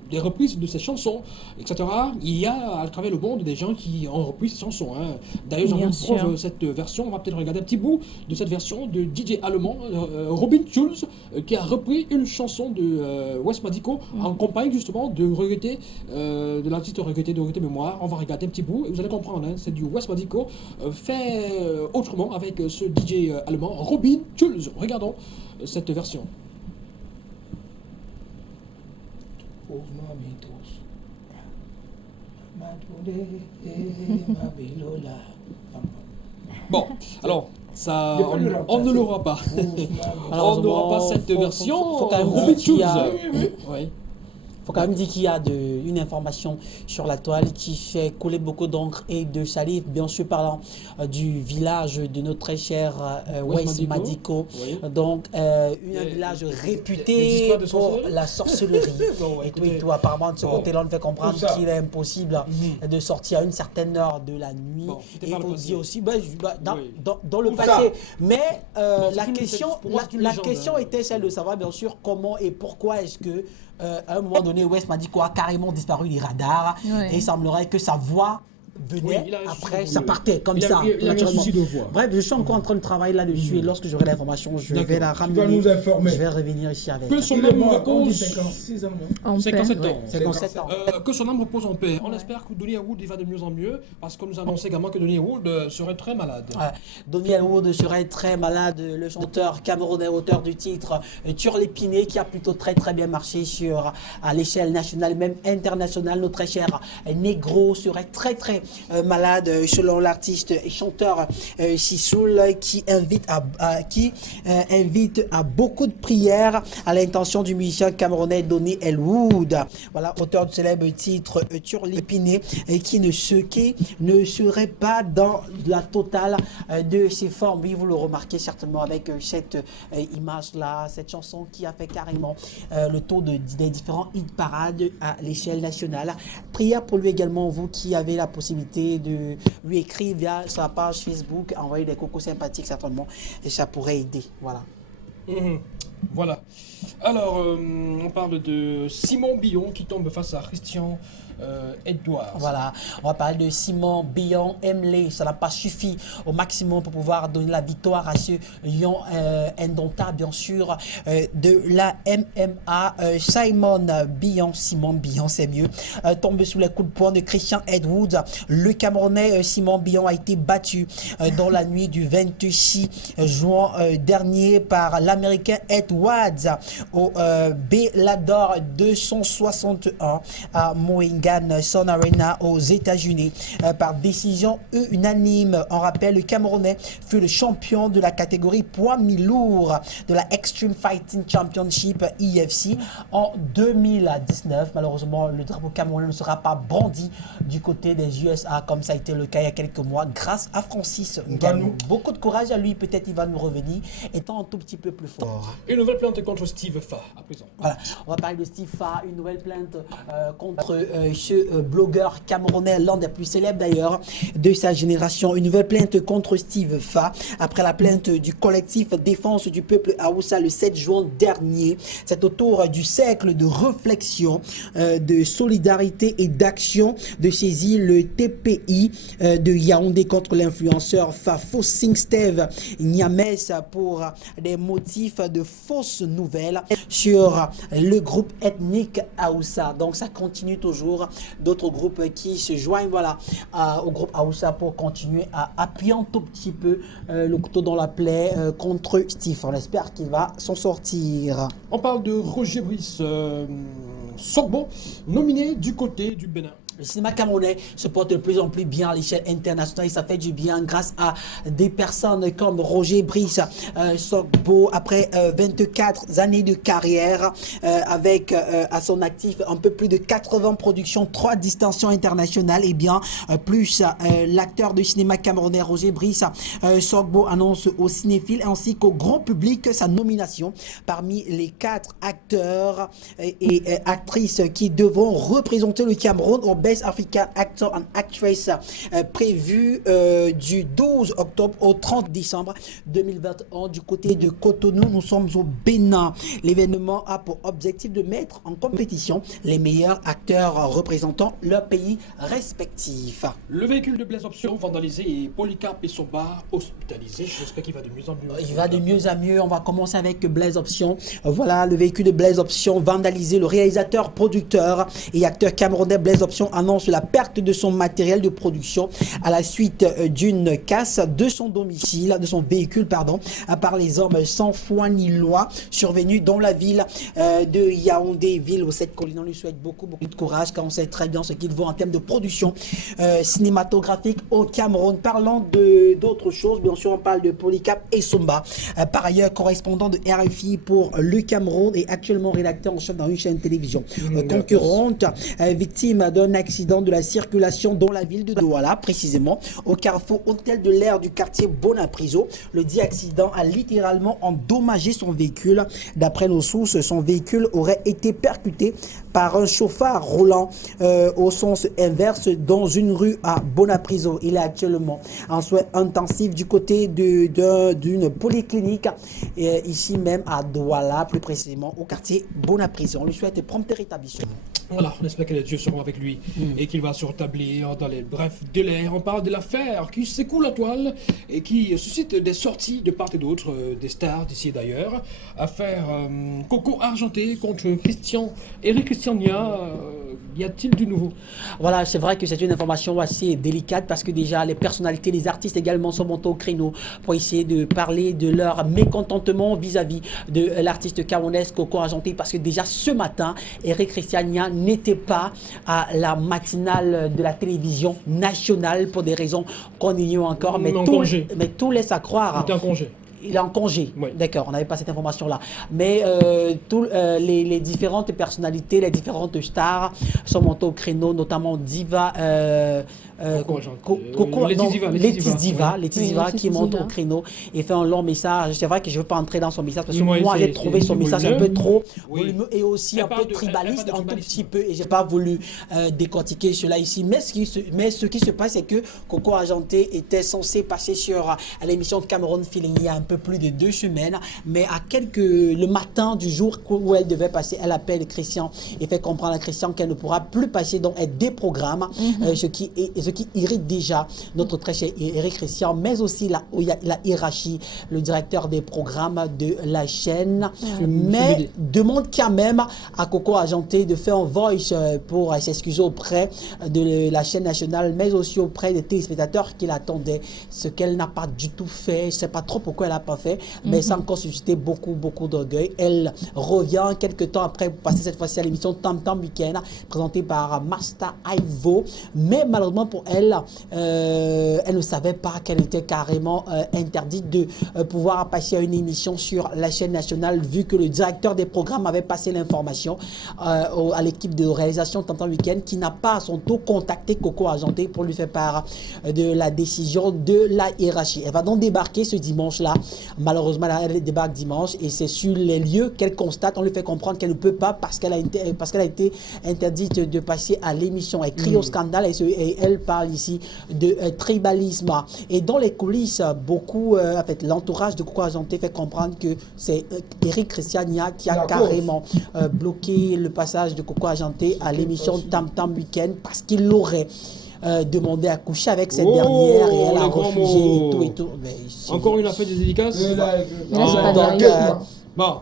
des reprises de ses chansons, etc., il y a à travers le monde des gens qui ont repris ces chansons. Hein. D'ailleurs, j'en trouve cette version, on va peut-être regarder un petit bout de cette version de DJ allemand, Robin Schulz, qui a repris une chanson de West Madico en compagnie justement de regretter, de l'artiste regretté Mémoire. On va regarder un petit bout et vous allez comprendre, hein, c'est du West Madico fait autrement avec ce DJ allemand, Robin Schulz. Regardons cette version. Bon, alors, ça, on ne l'aura pas. On n'aura pas cette version. Faut quand même dire qu'il y a... faut quand même dire qu'il y a une information sur la toile qui fait couler beaucoup d'encre et de salive, bien sûr parlant du village de notre très cher West Madico. Oui. Donc, un village réputé pour la sorcellerie. Et tout, apparemment, de ce côté-là, on nous fait comprendre qu'il est impossible de sortir à une certaine heure de la nuit. Et il faut dire aussi, dans le passé. Mais la question était celle de savoir, bien sûr, comment et pourquoi est-ce que à un moment donné, West Madico a carrément disparu des radars et il semblerait que sa voix venait, après ça partait comme ça. Bref, je suis encore en train de travailler là-dessus et lorsque j'aurai l'information, je vais la ramener. nous informer. Je vais revenir ici avec. Que son âme repose. 56 ans, non 57 ans. 57 ans. Que son âme repose en paix. On espère que Donny Harold va de mieux en mieux parce qu'on nous annonce également que Donny Harold serait très malade. Donny Harold serait très malade, le chanteur camerounais, auteur du titre Turlépiné, qui a plutôt très bien marché à l'échelle nationale, même internationale. Notre très cher Négro serait très malade selon l'artiste et chanteur Sissoul, qui invite à beaucoup de prières à l'intention du musicien camerounais Donny Harold. Voilà, auteur du célèbre titre Turlépiné, qui ne serait pas dans la totale de ses formes. Oui, vous le remarquez certainement avec cette image-là, cette chanson qui a fait carrément le tour des différents hit parades à l'échelle nationale. Prière pour lui également, vous qui avez la possibilité de lui écrire via sa page Facebook, envoyer des cocos sympathiques certainement, et ça pourrait aider. Voilà. Voilà. Alors, on parle de Simon Billon qui tombe face à Christian Edouard. Voilà, on va parler de Simon Billon Emley. Ça n'a pas suffi au maximum pour pouvoir donner la victoire à ce lion indomptable, bien sûr, de la MMA. Simon Billon, c'est mieux, tombe sous les coups de poing de Christian Edwards. Le Camerounais Simon Billon a été battu dans la nuit du 26 juin dernier par l'Américain Edwards au Bellator 261 à Mohegan Sun Arena aux États-Unis par décision unanime. On rappelle, le Camerounais fut le champion de la catégorie poids mi-lourd de la Extreme Fighting Championship IFC en 2019. Malheureusement, le drapeau camerounais ne sera pas brandi du côté des USA comme ça a été le cas il y a quelques mois grâce à Francis Ngannou. Beaucoup de courage à lui, peut-être il va nous revenir étant un tout petit peu plus fort. Une nouvelle plainte contre Steve Fa à présent. Voilà, on va parler de Steve Fa, une nouvelle plainte contre ce blogueur camerounais, l'un des plus célèbres d'ailleurs de sa génération. Une nouvelle plainte contre Steve Fa après la plainte du collectif Défense du peuple Haoussa le 7 juin dernier. C'est autour du cercle de réflexion, de solidarité et d'action de saisir le TPI de Yaoundé contre l'influenceur Fafo Singsteve Niamès pour des motifs de fausses nouvelles sur le groupe ethnique Haoussa. Donc ça continue toujours. D'autres groupes qui se joignent au groupe Haoussa pour continuer à appuyer un tout petit peu le couteau dans la plaie contre Steve. On espère qu'il va s'en sortir. On parle de Roger Brice Sogbo, nominé du côté du Bénin. Le cinéma camerounais se porte de plus en plus bien à l'échelle internationale et ça fait du bien grâce à des personnes comme Roger Brice Sogbo. Après 24 années de carrière avec à son actif un peu plus de 80 productions, 3 distinctions internationales, et bien plus l'acteur de cinéma camerounais Roger Brice Sogbo annonce aux cinéphiles ainsi qu'au grand public sa nomination parmi les 4 acteurs et actrices qui devront représenter le Cameroun au Best African Actor and Actress prévu du 12 octobre au 30 décembre 2021 du côté de Cotonou. Nous sommes au Bénin. L'événement a pour objectif de mettre en compétition les meilleurs acteurs représentant leur pays respectif. Le véhicule de Blaise Option vandalisé et Polycarp et Soba hospitalisé. J'espère qu'il va de mieux en mieux. Il va de mieux en mieux. On va commencer avec Blaise Option. Voilà le véhicule de Blaise Option vandalisé. Le réalisateur, producteur et acteur camerounais Blaise Option annonce la perte de son matériel de production à la suite d'une casse de son domicile, de son véhicule, pardon, par les hommes sans foi ni loi survenus dans la ville de Yaoundé, ville aux 7 collines. On lui souhaite beaucoup de courage car on sait très bien ce qu'il vaut en termes de production cinématographique au Cameroun. Parlant d'autres choses, bien sûr, on parle de Polycarp et Somba. Par ailleurs, correspondant de RFI pour le Cameroun et actuellement rédacteur en chef dans une chaîne de télévision concurrente, victime d'un accident de la circulation dans la ville de Douala, précisément au carrefour Hôtel de l'Air du quartier Bonapriso. Le dit accident a littéralement endommagé son véhicule. D'après nos sources, son véhicule aurait été percuté par un chauffard roulant au sens inverse dans une rue à Bonapriso. Il est actuellement en soins intensifs du côté d'une polyclinique ici même à Douala, plus précisément au quartier Bonapriso. On lui souhaite prompt rétablissement. Voilà, on espère que les dieux seront avec lui et qu'il va se rétablir dans les brefs délais. On parle de l'affaire qui s'écoule en toile et qui suscite des sorties de part et d'autre des stars d'ici et d'ailleurs. Affaire Coco Argenté contre Eric Christian Nia. Y a-t-il du nouveau? Voilà, c'est vrai que c'est une information assez délicate parce que déjà les personnalités, les artistes également sont montés au créneau pour essayer de parler de leur mécontentement vis-à-vis de l'artiste camerounaise Coco Argenté, parce que déjà ce matin, Eric Christian Nia n'était pas à la matinale de la télévision nationale pour des raisons qu'on ignore encore, mais tout laisse à croire. Il était en congé. Il est en congé, oui. D'accord, on n'avait pas cette information-là. Mais les différentes personnalités, les différentes stars sont montées au créneau, notamment Diva, Laetice Diva qui monte au créneau et fait un long message. C'est vrai que je ne veux pas entrer dans son message parce que moi j'ai trouvé son message un peu trop volumineux et aussi un peu tribaliste, un tout petit peu, et je n'ai pas voulu décortiquer cela ici. Mais ce qui se passe, c'est que Coco Argenté était censé passer sur l'émission de Cameroun Feeling il y a un peu plus de 2 semaines, mais le matin du jour où elle devait passer, elle appelle Christian et fait comprendre à Christian qu'elle ne pourra plus passer, donc elle déprogramme, ce qui irrite déjà notre très cher Eric Christian, mais aussi la hiérarchie, le directeur des programmes de la chaîne, mais demande quand même à Coco Argenté de faire un voice pour s'excuser auprès de la chaîne nationale, mais aussi auprès des téléspectateurs qui l'attendaient, ce qu'elle n'a pas du tout fait. Je ne sais pas trop pourquoi elle n'a pas fait, mais ça a encore suscité beaucoup d'orgueil. Elle revient quelques temps après pour passer cette fois-ci à l'émission Tam Tam Weekend, présentée par Master Ivo, mais malheureusement pour pour elle, elle ne savait pas qu'elle était carrément interdite de pouvoir passer à une émission sur la chaîne nationale, vu que le directeur des programmes avait passé l'information à l'équipe de réalisation Tantan Week-end, qui n'a pas à son tour contacté Coco Argenté pour lui faire part de la décision de la hiérarchie. Elle va donc débarquer ce dimanche-là. Malheureusement, elle débarque dimanche et c'est sur les lieux qu'elle constate. On lui fait comprendre qu'elle ne peut pas parce qu'elle a été interdite de passer à l'émission. Elle crie au scandale et elle parle ici de tribalisme. Et dans les coulisses, beaucoup, en fait, l'entourage de Coco Argenté fait comprendre que c'est Eric Christiania qui a carrément bloqué le passage de Coco Argenté à l'émission Tam Tam Week-end parce qu'il l'aurait demandé à coucher avec cette dernière et elle a refusé et tout. Mais Encore une affaire de dédicace. Mais là, c'est pas donc, derrière. Bon.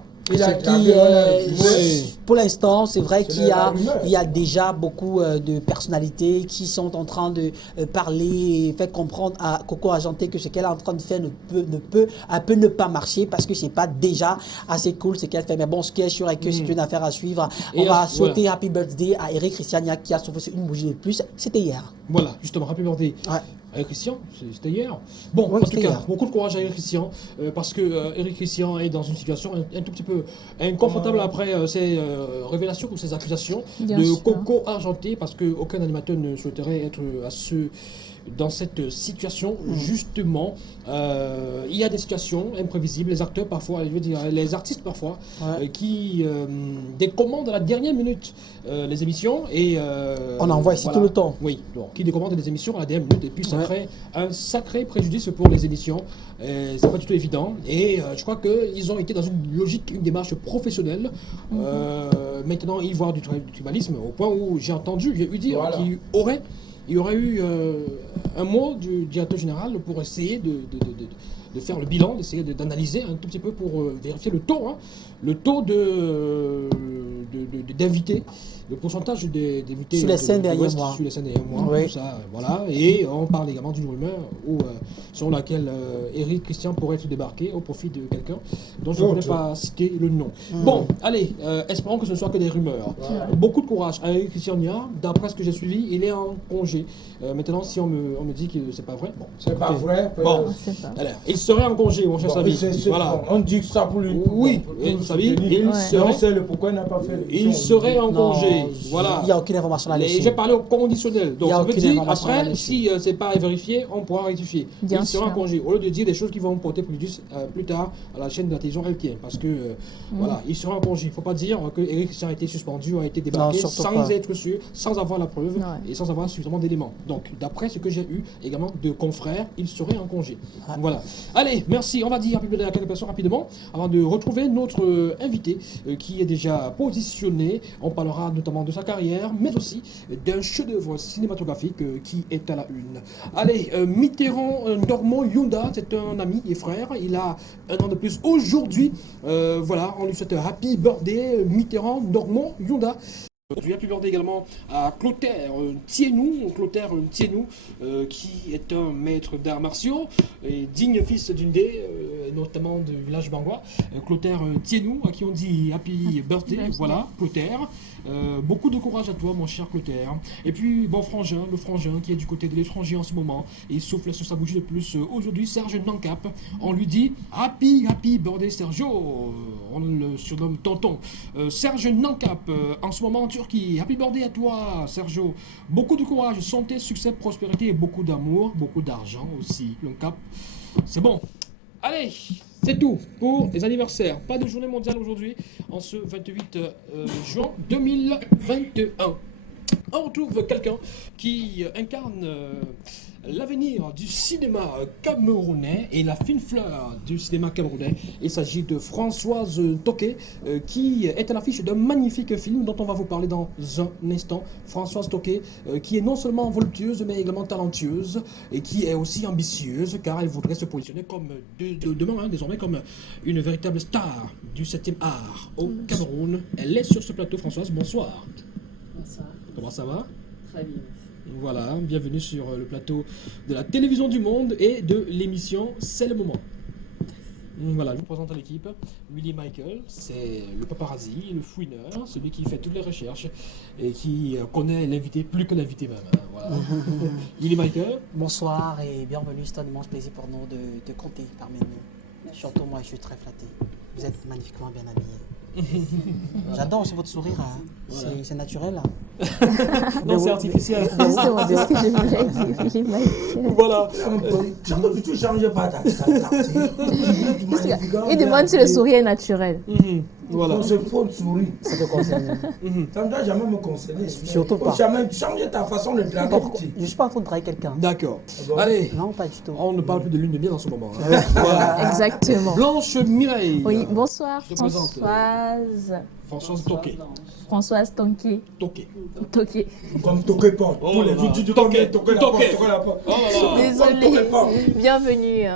Pour l'instant, c'est vrai qu'il y a déjà beaucoup de personnalités qui sont en train de parler et faire comprendre à Coco Argenté que ce qu'elle est en train de faire ne peut ne pas marcher parce que c'est pas déjà assez cool ce qu'elle fait. Mais bon, ce qui est sûr est que c'est une affaire à suivre. On va souhaiter Happy Birthday à Eric Christiania qui a soufflé une bougie de plus. C'était hier. Voilà, justement, Happy Birthday. Ouais. Eric Christian, c'était hier. Bon, Ouais, en tout cas, hier. beaucoup de courage à Eric Christian, parce que Eric Christian est dans une situation un tout petit peu inconfortable après ces révélations ou ces accusations Bien de sûr. Coco Argenté, parce qu'aucun animateur ne souhaiterait être dans cette situation, justement. Il y a des situations imprévisibles, les acteurs parfois, je veux dire, les artistes parfois, qui décommandent à la dernière minute les émissions et... On en voit ici tout le temps. Oui, donc, qui décommandent des émissions à la dernière minute et puis ça crée un sacré préjudice pour les émissions. C'est pas du tout évident et je crois qu'ils ont été dans une logique, une démarche professionnelle. Maintenant, ils voient du tribalisme au point où j'ai eu dire qu'il y aurait eu un mot du directeur général pour essayer de faire le bilan, d'essayer d'analyser un tout petit peu pour vérifier le taux d'invités, le pourcentage d'invités Sur les 5 derniers l'Ouest, mois. sur les 5 derniers mois, Oui. tout ça, voilà. Et on parle également d'une rumeur selon laquelle Eric Christian pourrait se débarquer au profit de quelqu'un dont je ne voulais pas citer le nom. Bon, allez, espérons que ce ne soit que des rumeurs. Beaucoup de courage à Eric Christian Nia. D'après ce que j'ai suivi, il est en congé. Maintenant, si on me dit que c'est pas vrai, bon. C'est pas vrai. Bon, C'est pas. alors, il serait en congé, mon cher Sabi. Voilà. On dit que ça pour lui. Oui, Sabi, il On sait le pourquoi il n'a pas fait. il serait en Non, congé. Voilà. Il n'y a aucune information Et là-dessus. j'ai parlé au conditionnel. Donc Il y a ça veut aucune dire, information après, là-dessus. si c'est pas vérifié, on pourra rectifier. Bien il sera en sûr. congé. Au lieu de dire des choses qui vont porter préjudice plus tard à la chaîne de la télévision Elle tient. Parce que, voilà, il sera en congé. Il ne faut pas dire que Eric Christian a été suspendu ou a été débarqué surtout sans pas. être sûr, sans avoir la preuve Ouais. et sans avoir suffisamment d'éléments. Donc, d'après ce que j'ai eu également de confrères, il serait en congé. Voilà. Allez, merci. On va dire Happy Birthday à quelques personnes rapidement avant de retrouver notre invité qui est déjà positionné. On parlera notamment de sa carrière, mais aussi d'un chef-d'œuvre cinématographique qui est à la une. Allez, Mitterrand Normand Yunda, c'est un ami et frère. Il a un an de plus aujourd'hui. Voilà, on lui souhaite Happy Birthday Mitterrand Normand Yunda. Aujourd'hui, Happy Birthday également à Clotaire Thienou, qui est un maître d'arts martiaux et digne fils d'une dé, notamment du village Bangwa. Clotaire Thienou, à qui on dit Happy Birthday, voilà, Clotaire. Beaucoup de courage à toi, mon cher Clotaire. Et puis, bon frangin, le frangin qui est du côté de l'étranger en ce moment, et il souffle sur sa bougie de plus. Aujourd'hui, Serge Nancap, on lui dit Happy Birthday Sergio. On le surnomme Tonton. Serge Nancap, en ce moment en Turquie. Happy Birthday à toi, Sergio. Beaucoup de courage, santé, succès, prospérité et beaucoup d'amour, beaucoup d'argent aussi. Nancap, c'est bon. Allez, c'est tout pour les anniversaires. Pas de journée mondiale aujourd'hui, en ce 28 juin 2021. On retrouve quelqu'un qui incarne l'avenir du cinéma camerounais et la fine fleur du cinéma camerounais. Il s'agit de Françoise Toqué, qui est à l'affiche d'un magnifique film dont on va vous parler dans un instant. Françoise Toqué, qui est non seulement voluptueuse, mais également talentueuse, et qui est aussi ambitieuse, car elle voudrait se positionner comme, demain, désormais, comme une véritable star du 7e art au Cameroun. Elle est sur ce plateau. Françoise, bonsoir. Bonsoir. Comment ça va? Très bien. Voilà, bienvenue sur le plateau de la télévision du monde et de l'émission C'est le moment. Voilà, je vous présente l'équipe. Willy Michael, c'est le paparazzi, le fouineur, celui qui fait toutes les recherches et qui connaît l'invité plus que l'invité même. Hein, voilà. Willy Michael. Bonsoir et bienvenue. C'est un immense plaisir pour nous de compter parmi nous. Surtout moi, je suis très flatté. Vous êtes magnifiquement bien habillés. J'adore aussi votre sourire. Hein. Voilà. C'est naturel. Non, c'est artificiel. Justement, c'est ce que je voulais dire. Willy Michael. Voilà. Tu changes pas ta Il demande si le sourire est naturel. Voilà. C'est faux de sourire. Ça te concerne. Ça ne doit jamais me concerner. Surtout pas. Faut jamais changer ta façon de draguer. Je ne suis pas en train de draguer quelqu'un. D'accord. bon Allez, Non, pas du tout. on ne parle plus de lune de miel en ce moment. Hein. Voilà. Exactement. Blanche Mireille. Oui, bonsoir Je te présente. Françoise. Françoise Toqué. Françoise Tonké. Toqué. Toké. Comme toquer pas. Oh Tous les là jours, là. tu dis Toqué. toquer la porte, Toqué. toquer la porte. Oh là là. Désolée. Bienvenue.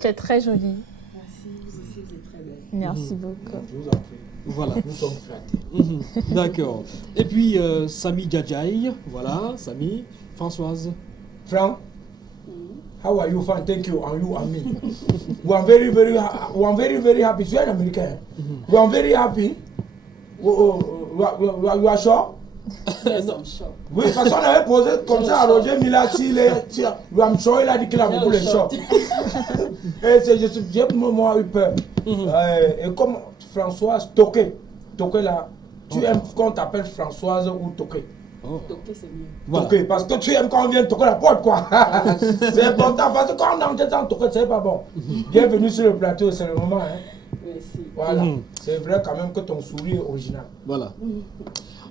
Tu es très jolie. Merci, vous aussi, vous êtes très belle. Merci beaucoup. Je vous en prie. Voilà. Nous sommes flattés. D'accord. Et puis Sami Djadjaï. Voilà, Sami. Françoise. Frank, how are you? Fine, thank you. And you and me. We are very, very happy. Tu es un Américain. We are very happy. You are sure? Yes, I'm sure. Oui, parce qu'on avait posé comme ça à Roger Mila, I'm sure, il a dit qu'il a beaucoup de chocs. Et j'ai moi eu peur. Et comme Françoise Toqué là, tu aimes qu'on t'appelle Françoise ou Toqué? Toqué, c'est mieux. Voilà. Toqué, parce que tu aimes quand on vient toquer la porte, quoi. C'est important, parce que quand on entend ça toquer, c'est pas bon. Bienvenue sur le plateau, c'est le moment. Hein. Merci. Voilà. C'est vrai quand même que ton sourire est original. Voilà.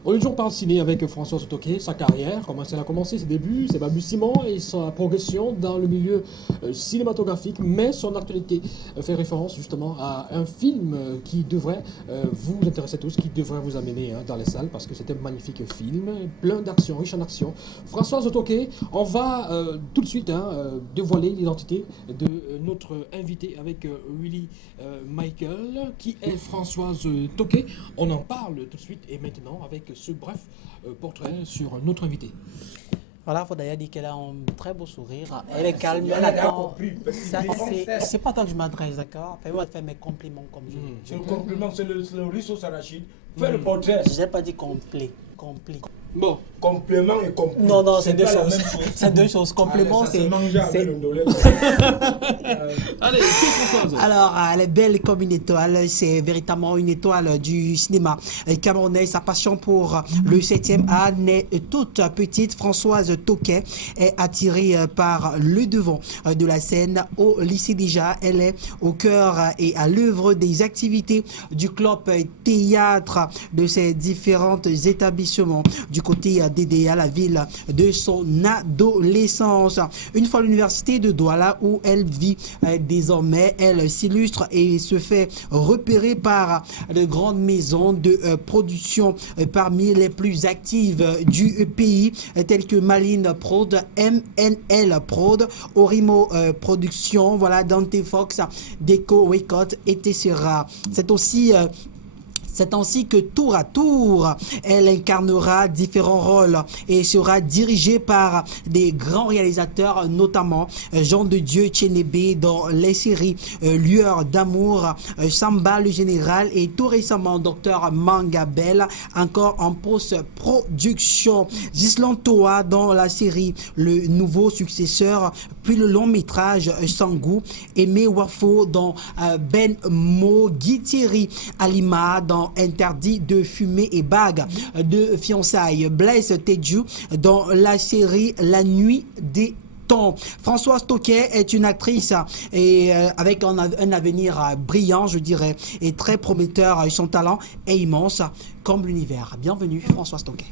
On est toujours parle ciné avec Françoise Toqué, sa carrière, comment elle a commencé, ses débuts, ses balbutiements et sa progression dans le milieu cinématographique, mais son actualité fait référence justement à un film qui devrait vous intéresser tous, qui devrait vous amener dans les salles parce que c'est un magnifique film, plein d'action, riche en action. Françoise Toqué, on va tout de suite dévoiler l'identité de notre invité avec Willy Michael, qui est Françoise Toqué. On en parle tout de suite et maintenant avec ce bref portrait sur notre invité. Voilà, il faut d'ailleurs dire qu'elle a un très beau sourire. Elle est calme, elle attend. C'est pas toi que je m'adresse, d'accord? Fais-moi faire mes compliments comme je. C'est le compliment, c'est le riz sauce arachide. Fais le portrait. Je n'ai pas dit complet. Bon, Complément et complet. Non, c'est deux pas la choses. même chose. C'est deux choses. Complément, Ça se mange c'est. avec le ndolé. allez, c'est Françoise. Alors, elle est belle comme une étoile. C'est véritablement une étoile du cinéma camerounais. Sa passion pour le 7e art n'est toute petite. Françoise Toqué est attirée par le devant de la scène. Au lycée déjà, elle est au cœur et à l'œuvre des activités du club théâtre de ses différents établissements. Du côté d'Edéa, la ville de son adolescence. Une fois à l'université de Douala où elle vit désormais, elle s'illustre et se fait repérer par de grandes maisons de production parmi les plus actives du pays, telles que Maline Prod, MNL Prod, Orimo Production, voilà, Dante Fox, Deco Record, etc. C'est ainsi que tour à tour, elle incarnera différents rôles et sera dirigée par des grands réalisateurs, notamment Jean de Dieu Tchénébé dans les séries Lueur d'amour, Samba le Général et tout récemment Dr Mangabel, encore en post-production. Gislan Toa dans la série Le Nouveau Successeur, puis le long métrage Sangou, Aimé Wafo dans Ben Mogitiri, Alima dans Interdit de fumer et bague de fiançailles, Blaise Tedjou dans la série La Nuit des Temps. Françoise Toqué est une actrice et avec un avenir brillant, je dirais, et très prometteur. Son talent est immense comme l'univers. Bienvenue Françoise Toqué.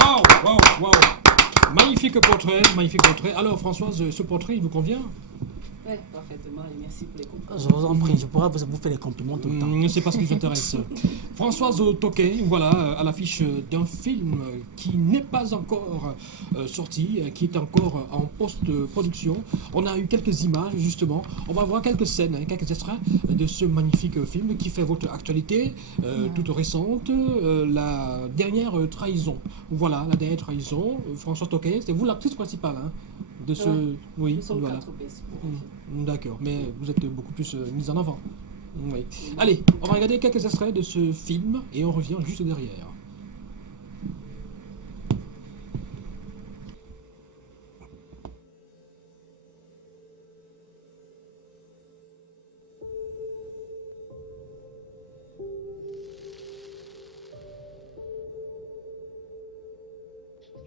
Wow. Magnifique portrait. Alors Françoise, ce portrait, il vous convient? Oui, parfaitement, et merci pour les compliments. Je vous en prie, je pourrais vous faire les compliments tout le temps. C'est parce qui vous intéresse. Françoise Toqué, voilà, à l'affiche d'un film qui n'est pas encore sorti, qui est encore en post-production. On a eu quelques images, justement. On va voir quelques scènes, quelques extraits de ce magnifique film qui fait votre actualité, toute récente, la dernière trahison. Voilà, la dernière trahison. Françoise Toqué, c'est vous l'actrice principale de ce... Ouais. Oui, Nous sommes voilà. 4 best. D'accord, mais vous êtes beaucoup plus mise en avant. Oui. Allez, on va regarder quelques extraits de ce film et on revient juste derrière.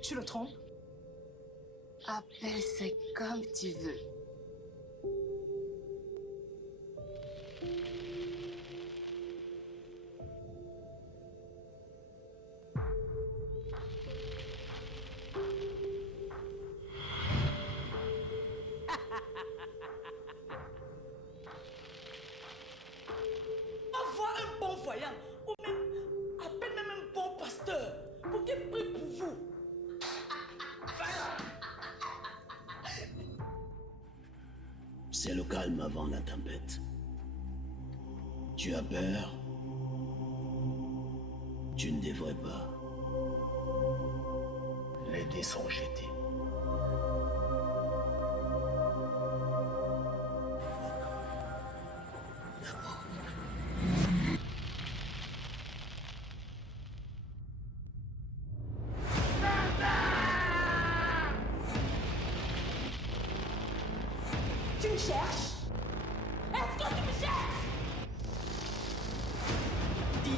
Tu le trompes? Appelle ça comme tu veux. Avoir un bon voyant, ou même, appelle même un bon pasteur, pour qu'il prie pour vous. C'est le calme avant la tempête. Tu as peur? Tu ne devrais pas. Les dés sont jetés. Tu me cherches? Est-ce que tu me cherches? Dis.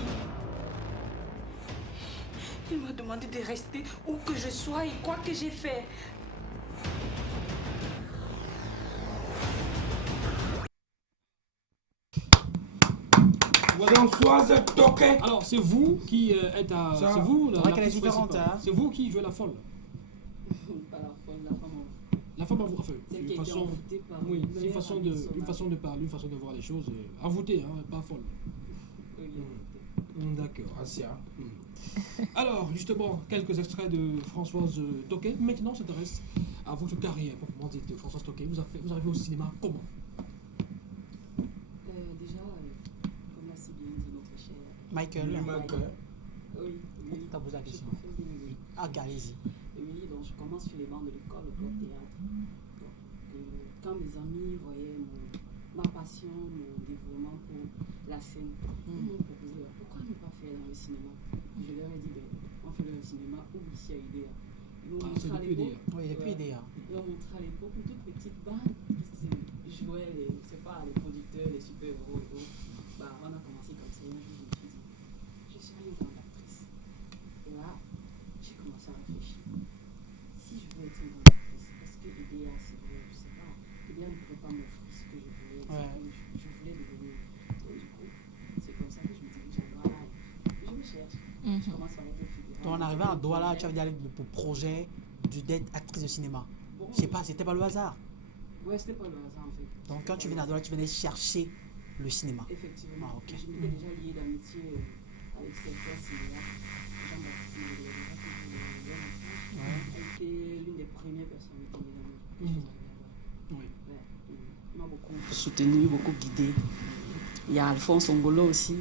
Il m'a demandé de rester où que je sois et quoi que j'ai fait. Françoise Toquet. Alors, c'est vous qui êtes à... Ça, C'est vous, c'est vrai qu'elle est l'artiste différente, principal. hein. C'est vous qui jouez la folle. Pas la folle, la femme en La femme, enfin, Celle une qui a été façon... envoûtée par Oui, le c'est une meilleur façon ami de, de son une façon de parler, une façon de voir les choses. Envoûtée, hein, pas folle. D'accord. Asia. Alors, justement, quelques extraits de Françoise Toquet. Maintenant, on s'intéresse à votre carrière, proprement dite, de Françoise Toquet. Vous arrivez au cinéma comment? Déjà, comme l'a si bien dit notre cher. Michael. Oui, Émilie. T'as posé la question. Je préfère d'Émilie. Ah, allez-y. Émilie, donc je commence sur les bancs de l'école, au club théâtre. Donc, quand mes amis voyaient ma passion, mon dévouement pour la scène, ils m'ont proposé pourquoi ne pas faire dans le cinéma. Je leur ai dit on fait le cinéma ou ici à Idéa. Ils m'ont montré à l'époque. Oui, il n'y a plus idée. Hein. Ils m'ont montré à l'époque une toute petite bande qui jouait les producteurs, les super-héros et tout. Bah, on a commencé comme ça. Et un jour, je me suis dit, je serai une grande actrice. Et là, j'ai commencé à réfléchir. Si je veux être une grande actrice, est-ce que Idéa, c'est vrai, je sais pas. Idéa ne pourrait pas m'offrir ce que je voulais. Je voulais devenir. Et du coup, c'est comme ça que je me dirige à Douala. Je me cherche. Je commence par être figurante. Donc, en arrivant à Douala, tu avais dit pour projet d'être actrice de cinéma. Je sais pas, c'était pas le hasard. Ouais, c'était pas le hasard en fait. Donc, quand tu venais à Douala, tu venais chercher le cinéma. Effectivement. Ah, ok. Je m'étais déjà lié d'amitié avec cette cinéaste, Jean-Baptiste Miguel, elle était l'une des premières personnalités de la musique. Oui. Il m'a beaucoup soutenu, beaucoup guidé. Il y a Alphonse Ongolo aussi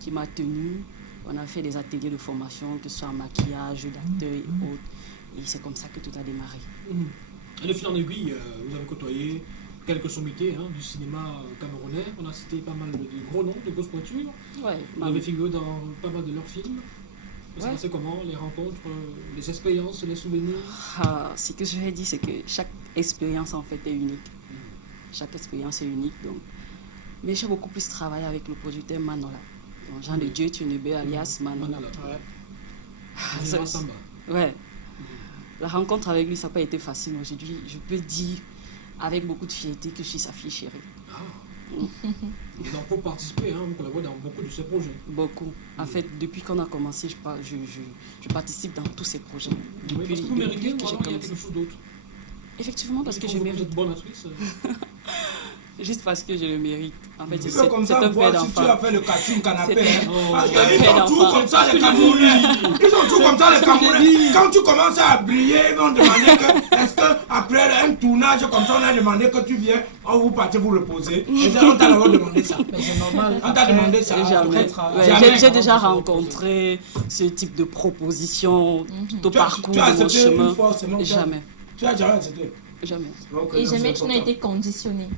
qui m'a tenu. On a fait des ateliers de formation, que ce soit en maquillage, d'acteur et autres. Et c'est comme ça que tout a démarré. Et de fil en aiguille, vous avez côtoyé quelques sommités du cinéma camerounais. On a cité pas mal de gros noms, de grosses pointures. Ouais, Vous avez figuré dans pas mal de leurs films. Vous savez comment les rencontres, les expériences, les souvenirs? Ce que je vais dire, c'est que chaque expérience en fait est unique. Chaque expérience est unique. Donc. Mais j'ai beaucoup plus travaillé avec le producteur Manola. Donc, Jean de Dieu Tunebe alias Manola. Général Samba. Ouais. La rencontre avec lui, ça n'a pas été facile. Aujourd'hui, je peux dire avec beaucoup de fierté que je suis sa fille chérie. Et donc pour participer, vous collaborez dans beaucoup de ces projets. Beaucoup. En fait, depuis qu'on a commencé, je participe dans tous ces projets. Oui, parce que vous méritez, ou alors il y a quelque chose d'autre? Effectivement, parce que je mérite. Vous êtes bonne actrice. Juste parce que je le mérite. En fait, C'est comme ça, un voir père si tu as fait le casting canapé. Parce un qu'ils père sont toujours d'enfant. comme ça, les Camerounais. Ils sont toujours comme ça, les Camerounais. Quand tu commences à briller, ils vont demander que, est-ce qu'après un tournage comme ça, on a demandé que tu viens, vous partez vous reposer. Et on t'a d'abord demandé ça. C'est normal. On t'a demandé ça. Jamais. Jamais. J'ai déjà rencontré ce type de proposition tout au parcours Tu as de mon accepté chemin. une fois, c'est non. Jamais. Tu as jamais accepté. Jamais. Et jamais tu n'as été conditionné.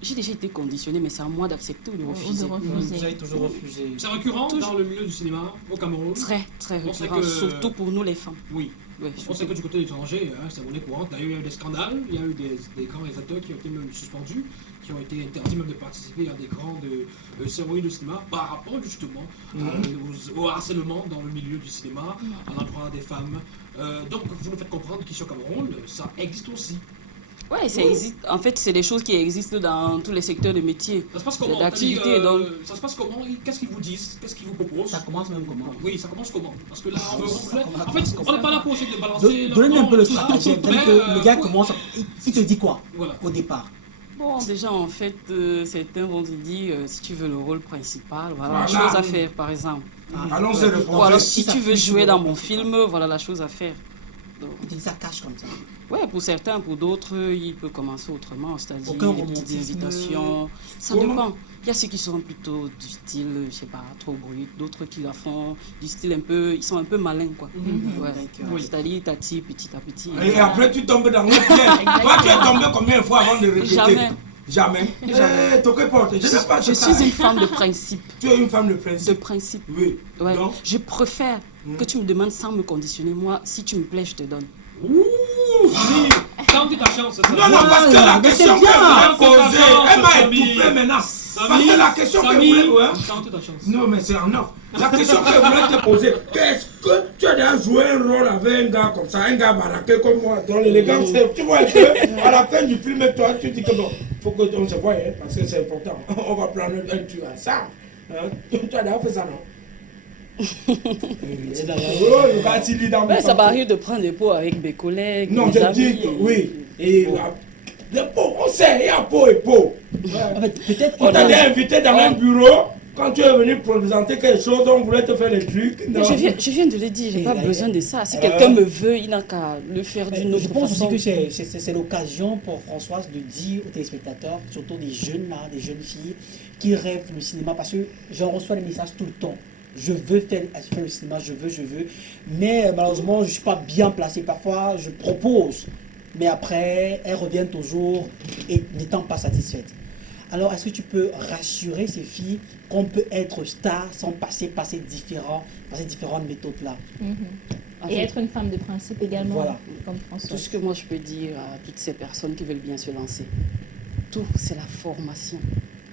J'ai déjà été conditionnée, mais c'est à moi d'accepter ou de refuser. Vous avez toujours refusé. C'est récurrent dans le milieu du cinéma au Cameroun. Très, très On sait récurrent, que- surtout pour nous les femmes. Oui. Ouais, On sait que du côté étranger, c'est monnaie courante. D'ailleurs, il y a eu des scandales, il y a eu des grands réalisateurs qui ont été même suspendus, qui ont été interdits même de participer à des grandes cérémonies de cinéma par rapport justement au harcèlement dans le milieu du cinéma, à l'endroit des femmes. Donc, vous nous faites comprendre qu'ici au Cameroun, ça existe aussi. Ouais, ça existe. En fait, c'est des choses qui existent dans tous les secteurs de métier. Ça se passe comment D'activité, donc. Ça se passe comment? Qu'est-ce qu'ils vous disent? Qu'est-ce qu'ils vous proposent? Ça commence même comment? Oui, ça commence comment? Parce que là, en fait, on n'est pas là pour essayer de balancer. Donnez-nous un peu le tout ça, stratagème. mais, Le gars commence, il te dit quoi Voilà. au départ? Bon, déjà, en fait, certains vont te dire, si tu veux le rôle principal, voilà la Voilà. chose à faire, par exemple. Allons-y, le Ou alors, projet. si tu veux jouer dans mon film, voilà la chose à faire. Donc, Il te dit ça cache comme ça. ouais, pour certains, pour d'autres, il peut commencer autrement, c'est-à-dire Aucun des petites romantisme. invitations. Ça Comment? dépend. Il y a ceux qui sont plutôt du style, je sais pas, trop brut, d'autres qui la font du style un peu, ils sont un peu malins, quoi. Ouais. D'accord. C'est-à-dire, tati, petit à petit. Et après, tu tombes dans le piège. Toi, tu es tombé combien de fois avant de répéter? Jamais. Jamais. Toqué porte. Je sais pas. Je suis une femme de principe. Tu es une femme de De principe. principe. Oui. Ouais. Donc, Je préfère que tu me demandes sans me conditionner. Moi, si tu me plais, je te donne. Oui, tente ta chance. ça. non, non, parce que la mais question c'est qu'elle bien. voulait poser, elle m'a Samy. étouffé maintenant. Parce Samy, que la question qu'elle Samy, voulait. Ouais. tente ta chance. Non, mais c'est en off. La question qu'elle voulait te poser, qu'est-ce que tu as déjà joué un rôle avec un gars comme ça, un gars baraqué comme moi, dans l'élégance, tu vois que à la fin du film, toi, tu dis que bon, faut qu'on se voie, hein, parce que c'est important. On va prendre un truc ensemble. Hein? Tu as déjà fait ça, non? Ouais, ça m'arrive de prendre des pots avec mes collègues. Non, mes je amis, dis que oui. Et les pots, on sait, il y a pot et pot. En fait, peut-être On t'a déjà invité dans un bureau, quand tu es venu présenter quelque chose, on voulait te faire des trucs. Mais non. je viens de le dire, j'ai Et pas là, besoin de ça. Si quelqu'un me veut, il n'a qu'à le faire d'une autre je pense façon. aussi que c'est l'occasion pour Françoise de dire aux téléspectateurs, surtout des jeunes là, des jeunes filles, qui rêvent le cinéma, parce que j'en reçois des messages tout le temps. Je veux faire le cinéma, je veux. Mais malheureusement, je ne suis pas bien placé. Parfois, je propose, mais après, elles reviennent toujours et n'étant pas satisfaites. Alors, est-ce que tu peux rassurer ces filles qu'on peut être star sans passer par ces différentes méthodes-là? En Et fait, être une femme de principe également, Voilà. comme François. tout ce que moi je peux dire à toutes ces personnes qui veulent bien se lancer, tout c'est la formation.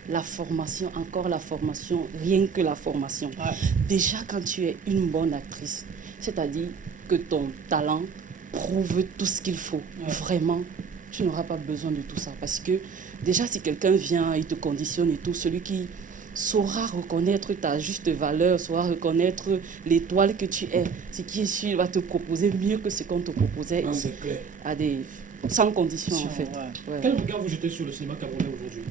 La formation, encore la formation, rien que la formation. Ouais. Déjà quand tu es une bonne actrice, c'est-à-dire que ton talent prouve tout ce qu'il faut, vraiment, tu n'auras pas besoin de tout ça. Parce que déjà si quelqu'un vient, il te conditionne et tout, celui qui saura reconnaître ta juste valeur, saura reconnaître l'étoile que tu es, ce qui est sûr, il va te proposer mieux que ce qu'on te proposait Non, c'est clair. à des, sans condition en fait. Ouais. Ouais. Quel regard vous jetez sur le cinéma camerounais aujourd'hui?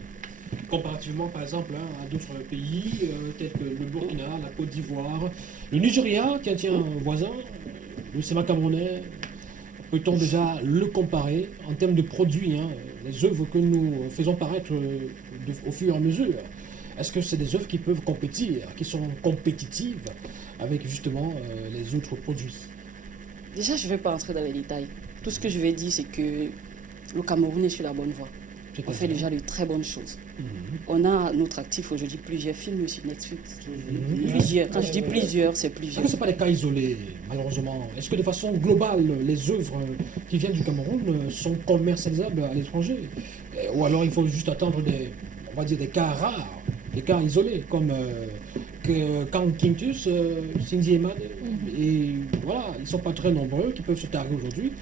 Comparativement, par exemple, à d'autres pays, tels que le Burkina, la Côte d'Ivoire, le Nigeria, tiens, voisin, le cinéma camerounais, peut-on déjà le comparer en termes de produits, hein, les œuvres que nous faisons paraître au fur et à mesure? Est-ce que c'est des œuvres qui peuvent compétir, qui sont compétitives avec justement les autres produits? Déjà, je ne vais pas entrer dans les détails. Tout ce que je vais dire, c'est que le Cameroun est sur la bonne voie. On fait déjà de très bonnes choses. On a à notre actif aujourd'hui plusieurs films sur Netflix. Plusieurs. Quand je dis plusieurs, c'est Est-ce plusieurs. que ce pas des cas isolés, malheureusement? Est-ce que de façon globale, les œuvres qui viennent du Cameroun sont commercialisables à l'étranger? Ou alors il faut juste attendre on va dire des cas rares, des cas isolés, comme Kang Quintus, Cindy Emad, et voilà, ils ne sont pas très nombreux qui peuvent se targuer aujourd'hui.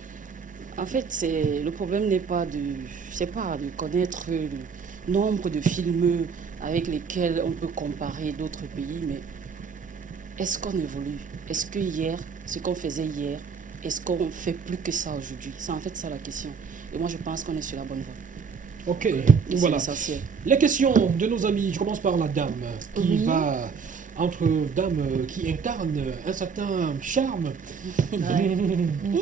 En fait, le problème n'est pas de connaître le nombre de films avec lesquels on peut comparer d'autres pays, mais est-ce qu'on évolue? Est-ce que hier, ce qu'on faisait hier, est-ce qu'on fait plus que ça aujourd'hui? C'est en fait ça la question. Et moi, je pense qu'on est sur la bonne voie. Ok, Et voilà. c'est l'essentiel. Les questions de nos amis, je commence par la dame qui va entre dames qui incarnent un certain charme.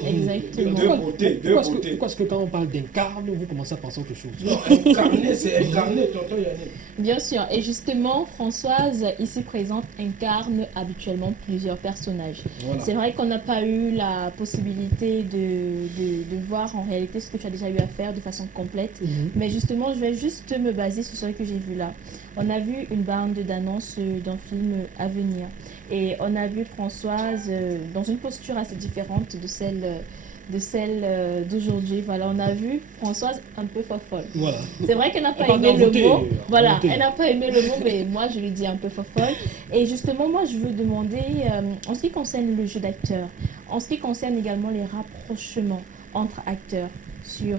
Exactement. Pourquoi est-ce que quand on parle d'incarne, vous commencez à penser à autre chose? Non, incarné, c'est incarné, tonton Yannick. Bien sûr. Et justement, Françoise, ici présente, incarne habituellement plusieurs personnages. Voilà. C'est vrai qu'on n'a pas eu la possibilité de voir en réalité ce que tu as déjà eu à faire de façon complète. Mais justement, je vais juste me baser sur ce que j'ai vu là. On a vu une bande d'annonces d'un film à venir. Et on a vu Françoise dans une posture assez différente de celle d'aujourd'hui. Voilà, on a vu Françoise un peu fofolle. Voilà. C'est vrai qu'elle n'a pas parle aimé le d'envoûter, mot. Voilà, envoûter. elle n'a pas aimé le mot, mais moi je lui dis un peu fofolle. Et justement, moi je veux demander, en ce qui concerne le jeu d'acteur, en ce qui concerne également les rapprochements entre acteurs sur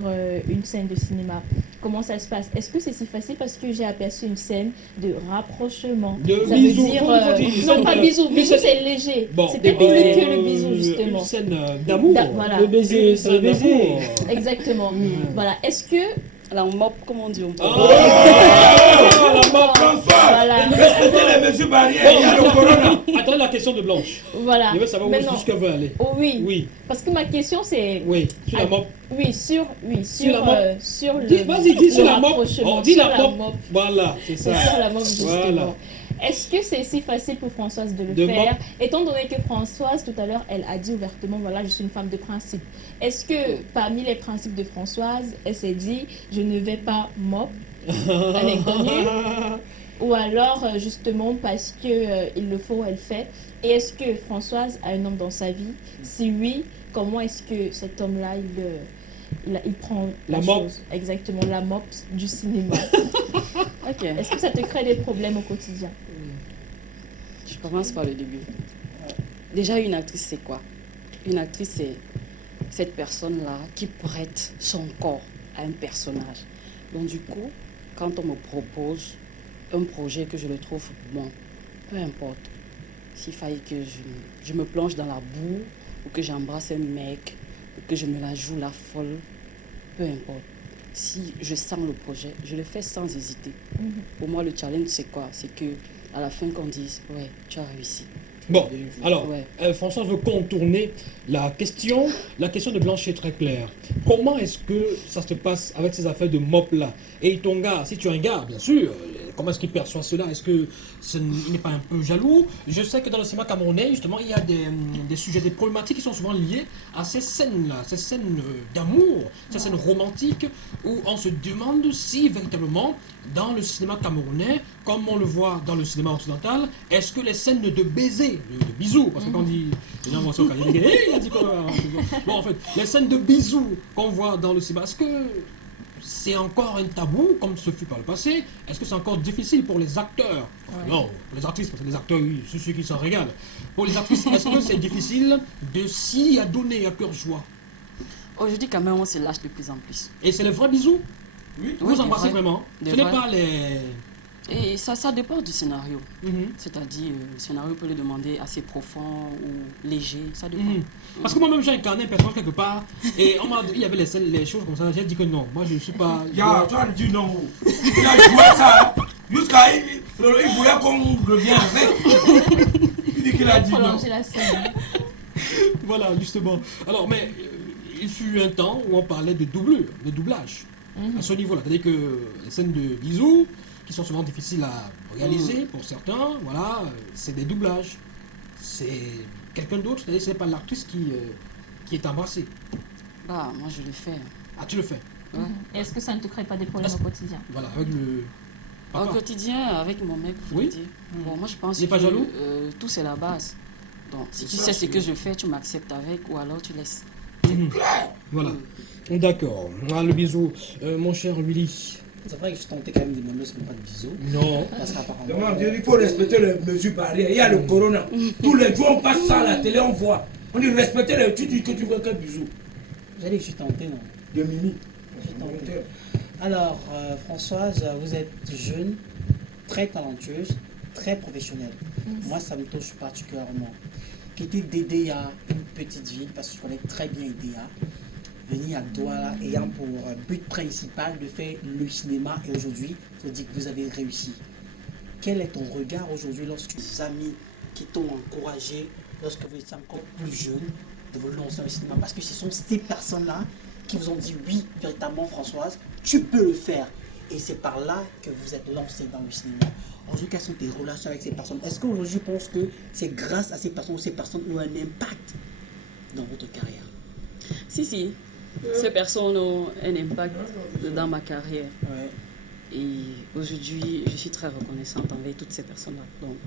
une scène de cinéma, comment ça se passe? Est-ce que c'est si facile? Parce que j'ai aperçu une scène de rapprochement. De Ça bisous, veut dire, comment tu dis? non pas bisous, Une bisous scène- c'est léger. Bon, C'était plus que le bisou justement. Une scène d'amour. Voilà. Le baiser, c'est le baiser. Exactement. Voilà. Est-ce que La mop, comment on dit on parle. voilà. Respectez les mesures barrières, il y a le corona. Attendez la question de Blanche. Voilà. Je veux savoir Maintenant, jusqu'à veut aller. oh oui. Oui, Parce que ma question c'est oui. Sur la mop. oui sur la mop. sur le Vas-y, dis sur le la mop. rapprochement, Oh, dis sur la mop. Voilà, c'est C'est ça. sur la mop justement. Voilà. Est-ce que c'est si facile pour Françoise de le De faire, mop. étant donné que Françoise tout à l'heure elle a dit ouvertement voilà je suis une femme de principe. Est-ce que parmi les principes de Françoise elle s'est dit je ne vais pas mop à l'inconnu ou alors justement parce que il le faut elle fait. Et est-ce que Françoise a un homme dans sa vie? Si oui, comment est-ce que cet homme-là il prend La la mop. chose exactement la mop du cinéma? Ok, Est-ce que ça te crée des problèmes au quotidien? je commence par le début. Déjà, une actrice, c'est quoi? Une actrice, c'est cette personne-là qui prête son corps à un personnage. Donc, du coup, quand on me propose un projet que je le trouve bon, peu importe, s'il faille que je me plonge dans la boue, ou que j'embrasse un mec, ou que je me la joue la folle, peu importe. Si je sens le projet, je le fais sans hésiter. Pour moi, le challenge, c'est quoi? C'est que à la fin, qu'on dise, ouais, tu as réussi. Bon, alors, Ouais. Françoise veut contourner la question. La question de Blanche est très claire. Comment est-ce que ça se passe avec ces affaires de mop-là? Et ton gars, si tu as un gars, bien sûr, comment est-ce qu'il perçoit cela? Est-ce qu'il n'est pas un peu jaloux? Je sais que dans le cinéma camerounais, justement, il y a des sujets, des problématiques qui sont souvent liées à ces scènes-là, ces scènes d'amour, ces scènes romantiques, où on se demande si véritablement, dans le cinéma camerounais, comme on le voit dans le cinéma occidental, est-ce que les scènes de baiser, de bisous, parce que quand on dit, il a dit quoi? Bon, en fait, les scènes de bisous qu'on voit dans le cinéma, est-ce que c'est encore un tabou, comme ce fut par le passé? Est-ce que c'est encore difficile pour les acteurs? Non, pour les artistes, parce que les acteurs, oui, c'est ceux qui s'en régalent. Pour les actrices, est-ce que c'est difficile de s'y adonner à cœur joie? Aujourd'hui, quand même, on se lâche de plus en plus. Et c'est les vrais bisous? Oui, Vous des embrassez vrais. vraiment? Des Ce n'est vrais. pas les... Et ça dépend du scénario. Mhm. C'est-à-dire, le scénario peut le demander assez profond ou léger, ça dépend. Mhm. Parce que moi-même, j'ai incarné un personnage quelque part, et il y avait les choses comme ça, j'ai dit que non, moi je ne suis pas... Ya, tu as dit non. Il a joué ça. Jusqu'à il voulait qu'on revienne avec. Il dit qu'il a dit non. Prolonger la scène. Voilà, justement. Alors, mais il fut un temps où on parlait de doublure, de doublage, à ce niveau-là. C'est-à-dire que les scènes de bisous, qui sont souvent difficiles à réaliser pour certains, voilà, c'est des doublages. C'est quelqu'un d'autre, c'est-à-dire que ce n'est pas l'actrice qui est embrassée. Bah, moi, je le fais. Ah, tu le fais. Ouais. Et est-ce que ça ne te crée pas des problèmes au quotidien? Voilà, avec le... Au Papa. quotidien, avec mon mec, faut Oui. dire. Bon, moi, je pense Il est pas que jaloux? tout, c'est la base. Donc, si tu ça, sais ce c'est que je fais, tu m'acceptes avec, ou alors tu laisses. Voilà. D'accord. Ah, le bisou. Mon cher Willy. C'est vrai que je tentais quand même de demander ce n'est pas de bisous. Non. Parce qu'apparemment. Demande, il faut respecter les mesures barrières. Il y a le corona. Tous les jours, on passe ça à la télé, on voit. On dit respecter les. Tu dis que tu veux qu'un bisou. J'allais que je suis tenté, non? De Mimi. Je suis tenté. Alors, Françoise, vous êtes jeune, très talentueuse, très professionnelle. Moi, ça me touche particulièrement. Quitter DDA, une petite ville, parce que je connais très bien DDA, venir à Douala ayant pour but principal de faire le cinéma, et aujourd'hui, je dis que vous avez réussi. quel est ton regard aujourd'hui lorsque tes amis qui t'ont encouragé, lorsque vous étiez encore plus jeune, de vous lancer dans le cinéma? Parce que ce sont ces personnes-là qui vous ont dit oui, véritablement Françoise, tu peux le faire. Et c'est par là que vous êtes lancé dans le cinéma. Aujourd'hui, quelles sont tes relations avec ces personnes? Est-ce qu'aujourd'hui, je pense que c'est grâce à ces personnes ou ces personnes ont un impact dans votre carrière? Si, ces personnes ont un impact dans ma carrière. Ouais. Et aujourd'hui, je suis très reconnaissante envers toutes ces personnes-là. Donc,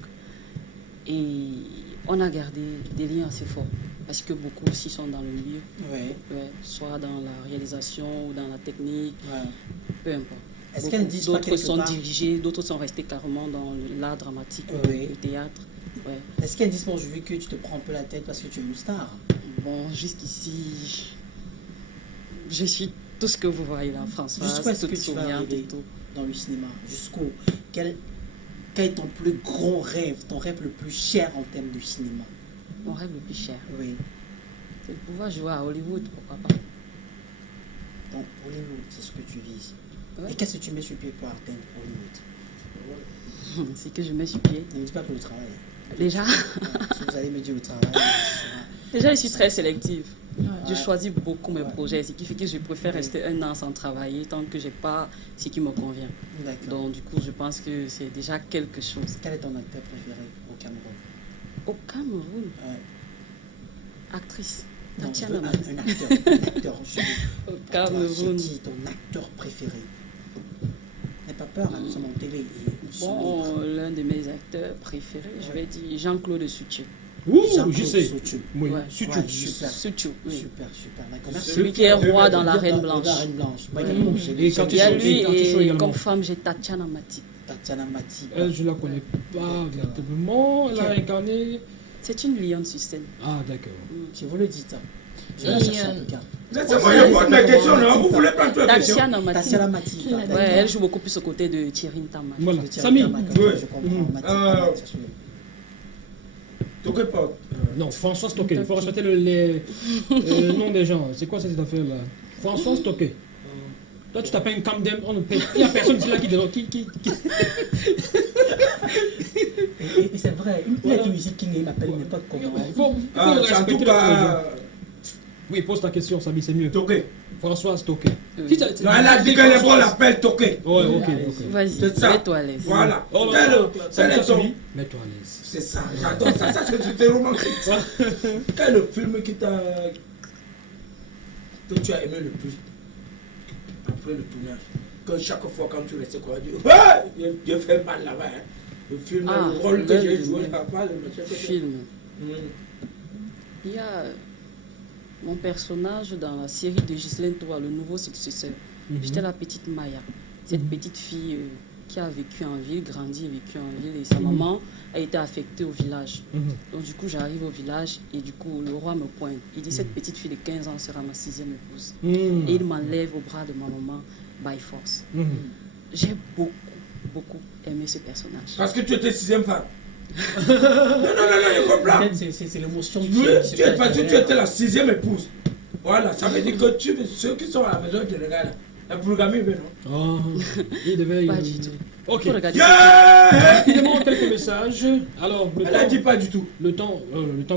et on a gardé des liens assez forts. Parce que beaucoup aussi sont dans le milieu. Ouais. Ouais, soit dans la réalisation ou dans la technique. Ouais. Peu importe. Est-ce qu'elles disent pas D'autres quelque sont part... dirigés, d'autres sont restés carrément dans l'art dramatique, Oui. le théâtre. Ouais. Est-ce qu'elles disent pas aujourd'hui que tu te prends un peu la tête parce que tu es une star? Bon, jusqu'ici, je suis tout ce que vous voyez là, François. Jusqu'où est-ce que tu vas arriver tout. dans le cinéma? Jusqu'où? Quel est ton plus grand rêve, ton rêve le plus cher en termes de cinéma? Mon rêve le plus cher, Oui. c'est de pouvoir jouer à Hollywood, pourquoi pas. Donc Hollywood, c'est ce que tu vises. Ouais. Et qu'est-ce que tu mets sur pied pour atteindre Hollywood? C'est que je mets sur pied. Ne me dis pas que le travail. Déjà, Si vous allez me dire le travail, déjà, je suis très sélective. Ouais. Je choisis beaucoup mes projets, ce qui fait que je préfère rester un an sans travailler tant que j'ai pas ce qui me convient. d'accord. Donc, du coup, je pense que c'est déjà quelque chose. Quel est ton acteur préféré au Cameroun? Au Cameroun, Ouais. actrice. Non, je Tatiana veux Mati. un acteur. Je veux- Au Toi, Cameroun. c'est qui ton acteur préféré? N'aie pas peur, hein, nous sommes en télé et nous sommes Bon, libres. l'un de mes acteurs préférés, je vais dire Jean-Claude Soutieu. Ouh, Jean-Claude je sais. Soutieu. Oui, Ouais. Sutu. Ouais, super. Soutieu, oui. Super, d'accord. Merci. Celui qui est roi dans la Reine Dans Blanche. La Reine Blanche. Ouais, Et quand Il y a Et lui Kanticho et également. comme femme, j'ai Tatiana Mati. Tatiana Mati. Elle, je la connais pas véritablement. Elle a incarné. C'est une lionne sur scène. Ah, d'accord. Je vous le dis, hein. Je la Et, cherche en tout cas. Laissez-moi répondre mes questions, non? Vous voulez prendre toutes les questions? Tatiana Mati. Tatiana Mati. Ouais, elle joue beaucoup plus aux côtés de Thierry Ntama. Voilà. Je tiens Samy. à Tama, Oui. je comprends. Mati, ça se fait. T'occupe pas. Non, François Stocké. Il faut respecter le nom des gens. C'est quoi cette affaire-là? François Stocké. Toi, tu t'appelles Camden. Il n'y a personne ici là qui. Et c'est vrai, une pièce de musique qui m'appelle n'importe comment. Il faut Ah, c'est en respecter tout le nom des gens. cas. Oui, pose ta question, Samy, c'est mieux. Toqué. François Stocké. Oui. Si t'as- Non, elle a dit que les bons l'appellent Toqué. Ouais, ok. Vas-y, C'est ça. mets-toi à l'aise. Voilà. Oh, Quel non, quel est ton- Mets-toi à l'aise. C'est ça, j'adore ça. Ça, c'est romantique. Quel est le film que tu as aimé le plus après le tournage? Que chaque fois quand tu restais quoi, tu dis ouais, j'ai fait mal là-bas. Hein. Le film, Ah, le rôle que l'un j'ai de joué mes là-bas, le machin que Film. Hmm. Il y a mon personnage dans la série de Ghislaine Toa, le nouveau successeur. J'étais la petite Maya, cette petite fille qui a vécu en ville, grandi et vécu en ville, et sa maman a été affectée au village. Donc du coup, j'arrive au village et du coup, le roi me pointe. Il dit, cette petite fille de 15 ans sera ma 6e épouse. Et il m'enlève au bras de ma maman, by force. J'ai beaucoup aimé ce personnage. Parce que tu étais 6e femme. non, je comprends. Peut-être c'est l'émotion qui Parce que tu étais la 6e épouse. Voilà, ça veut dire que ceux qui sont à la maison te regardent. La programmée, non? Oh, il devait. Pas du tout. Ok. Faut regarder Rapidement, quelques messages. Alors, Elle n'a dit pas du tout. le temps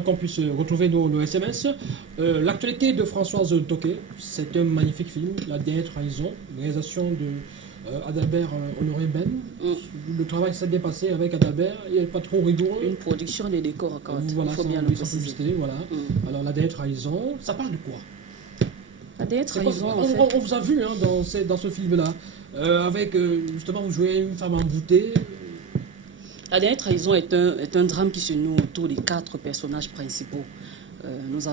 qu'on puisse retrouver nos SMS. L'actualité de Françoise Toqué, c'est un magnifique film, La dernière trahison, réalisation de Adalbert Honoré Ben. Le travail s'est dépassé avec Adalbert, il n'est pas trop rigoureux. une production des décors encore. Voilà, Il faut bien sans le préciser. publicité, voilà. Alors, La dernière trahison, ça parle de quoi? La dernière C'est quoi, trahison, en fait. on vous a vu hein, dans ce film-là, avec justement vous jouez une femme envoûtée. La dernière trahison est un drame qui se noue autour des 4 personnages principaux. Nous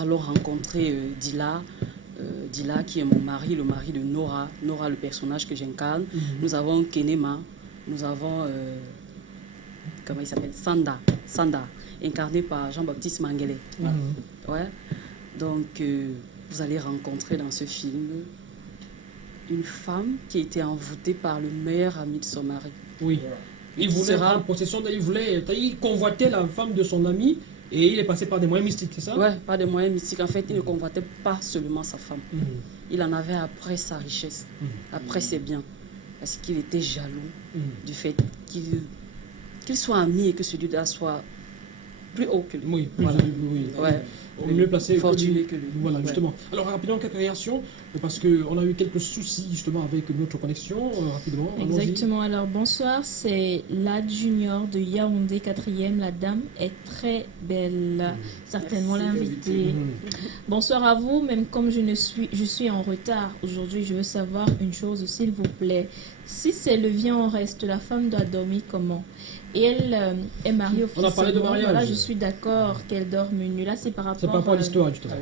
allons rencontrer Dila, Dila qui est mon mari, le mari de Nora, Nora le personnage que j'incarne. Nous avons Kenema, nous avons comment il s'appelle, Sanda, incarné par Jean-Baptiste Manguele. Ouais. Donc vous allez rencontrer dans ce film une femme qui a été envoûtée par le meilleur ami de son mari. Oui. Il voulait prendre possession, il convoitait la femme de son ami et il est passé par des moyens mystiques, c'est ça? Ouais, par des moyens mystiques. En fait, il ne convoitait pas seulement sa femme. Il en avait après sa richesse, après ses biens. parce qu'il était jaloux du fait qu'il soit ami et que celui-là soit plus haut que lui. Oui, Voilà. Ouais. Mieux placé, fortuné que lui. Voilà, Ouais. justement. Alors, rapidement, quelques réactions, parce qu'on a eu quelques soucis, justement, avec notre connexion, rapidement. allons-y. Exactement. Alors, bonsoir, c'est Lad Junior de Yaoundé, 4e. La dame est très belle. Certainement l'invitée. Bonsoir à vous, même comme je suis en retard aujourd'hui, je veux savoir une chose, s'il vous plaît. Si c'est le vient en reste, la femme doit dormir comment? Et elle est mariée On a parlé de officiellement. mariage. Voilà, je suis d'accord qu'elle dorme nue. Là, c'est par rapport, C'est par rapport à l'histoire, justement.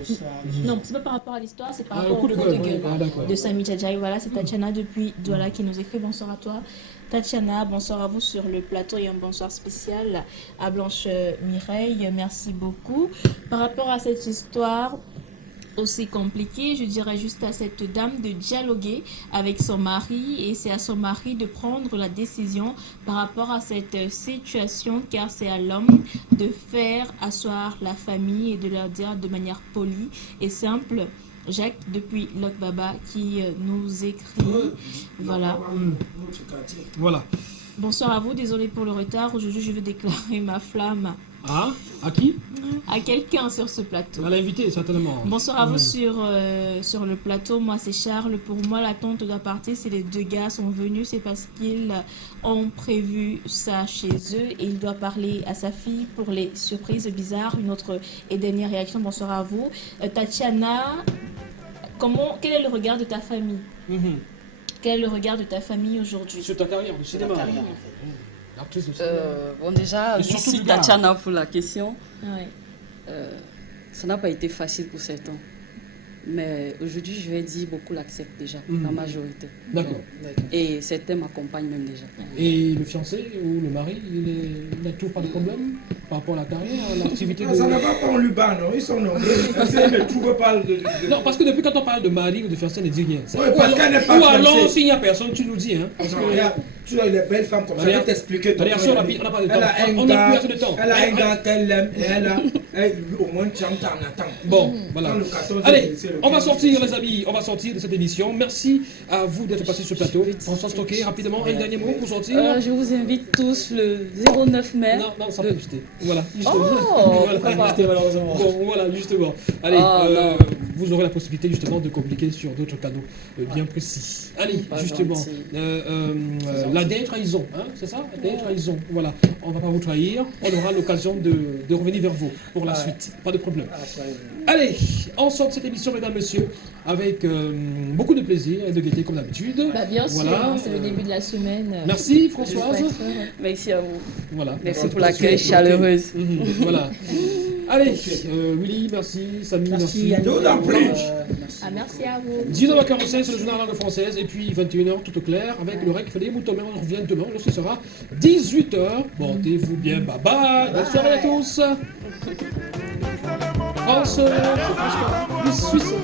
Non, c'est pas par rapport à l'histoire, c'est par Ah, rapport coup au de coup de gueule. gueule Ah, d'accord. de Samy Djadjaï. Voilà, c'est Tatiana depuis Douala qui nous écrit. Bonsoir à toi. Tatiana, bonsoir à vous sur le plateau et un bonsoir spécial à Blanche Mireille. Merci beaucoup. Par rapport à cette histoire aussi compliquée, je dirais juste à cette dame de dialoguer avec son mari, et c'est à son mari de prendre la décision par rapport à cette situation, car c'est à l'homme de faire asseoir la famille et de leur dire de manière polie et simple. Jacques depuis Lok Baba qui nous écrit. Voilà. Voilà. Bonsoir à vous, désolé pour le retard. Aujourd'hui, je veux déclarer ma flamme Ah, à qui? à quelqu'un sur ce plateau. À l'invité, certainement. Bonsoir à vous sur le plateau. Moi, c'est Charles. Pour moi, la tante doit partir. Si les deux gars sont venus, c'est parce qu'ils ont prévu ça chez eux. Et il doit parler à sa fille pour les surprises bizarres. Une autre et dernière réaction. Bonsoir à vous. Tatiana, quel est le regard de ta famille? Quel est le regard de ta famille aujourd'hui? Sur ta carrière de cinéma. Actrice de cinéma. Bon, déjà, Et surtout merci du gars. Tatiana pour la question. Ouais. Ça n'a pas été facile pour certains. Mais aujourd'hui, je vais dire, beaucoup l'acceptent déjà, la majorité. D'accord. Et certains m'accompagnent même déjà. Et le fiancé ou le mari, il n'a toujours pas de problème par rapport à la carrière, à l'activité de... Ça ne va pas en Luban, non? Ils sont nombreux. Parce qu'ils ne trouvent pas Non, parce que depuis quand on parle de mari ou de fiancé, on ne dit rien. Oui, parce qu'elle n'est pas Ou alors, fiancée. s'il n'y a personne, tu nous dis. Hein. Parce que regarde, tu as une belle femme comme ça, je vais t'expliquer. Réaction rapide, on n'a pas de temps. Elle a un On n'a gars, plus assez de temps. elle a un gars qu'elle aime et elle a au moins 30 ans en attend. Bon, voilà. Dans le 14, Allez, c'est le on va 15. sortir, les amis, on va sortir de cette émission. Merci à vous d'être passé sur ce plateau. François Stocké, rapidement, un dernier mot pour sortir. Je vous invite tous le 09 mai. Non, ça peut jeter. Voilà, justement. Oh, Voilà. malheureusement. Bon, voilà, justement. Allez, non. vous aurez la possibilité justement de communiquer sur d'autres canaux bien précis. Allez, Pas justement, gentil. la dernière trahison, hein, c'est ça? La dernière trahison, voilà. On ne va pas vous trahir, on aura l'occasion de revenir vers vous pour la suite, pas de problème. Allez, on sort de cette émission, mesdames, messieurs, avec beaucoup de plaisir et de gaieté comme d'habitude. Bah, bien sûr, Voilà. hein, c'est le début de la semaine. Merci Françoise. Merci à vous. Voilà. Merci pour l'accueil chaleureux. Voilà. Allez, Willy, merci, Samy, merci. Ah, merci à vous. 19h45, c'est le journal langue française, et puis 21h, tout au clair, avec le rec des moutons. On revient demain, lorsque ce sera 18h. Portez-vous bien, bye bye. Bonne soirée à tous. France, c'est Suisse.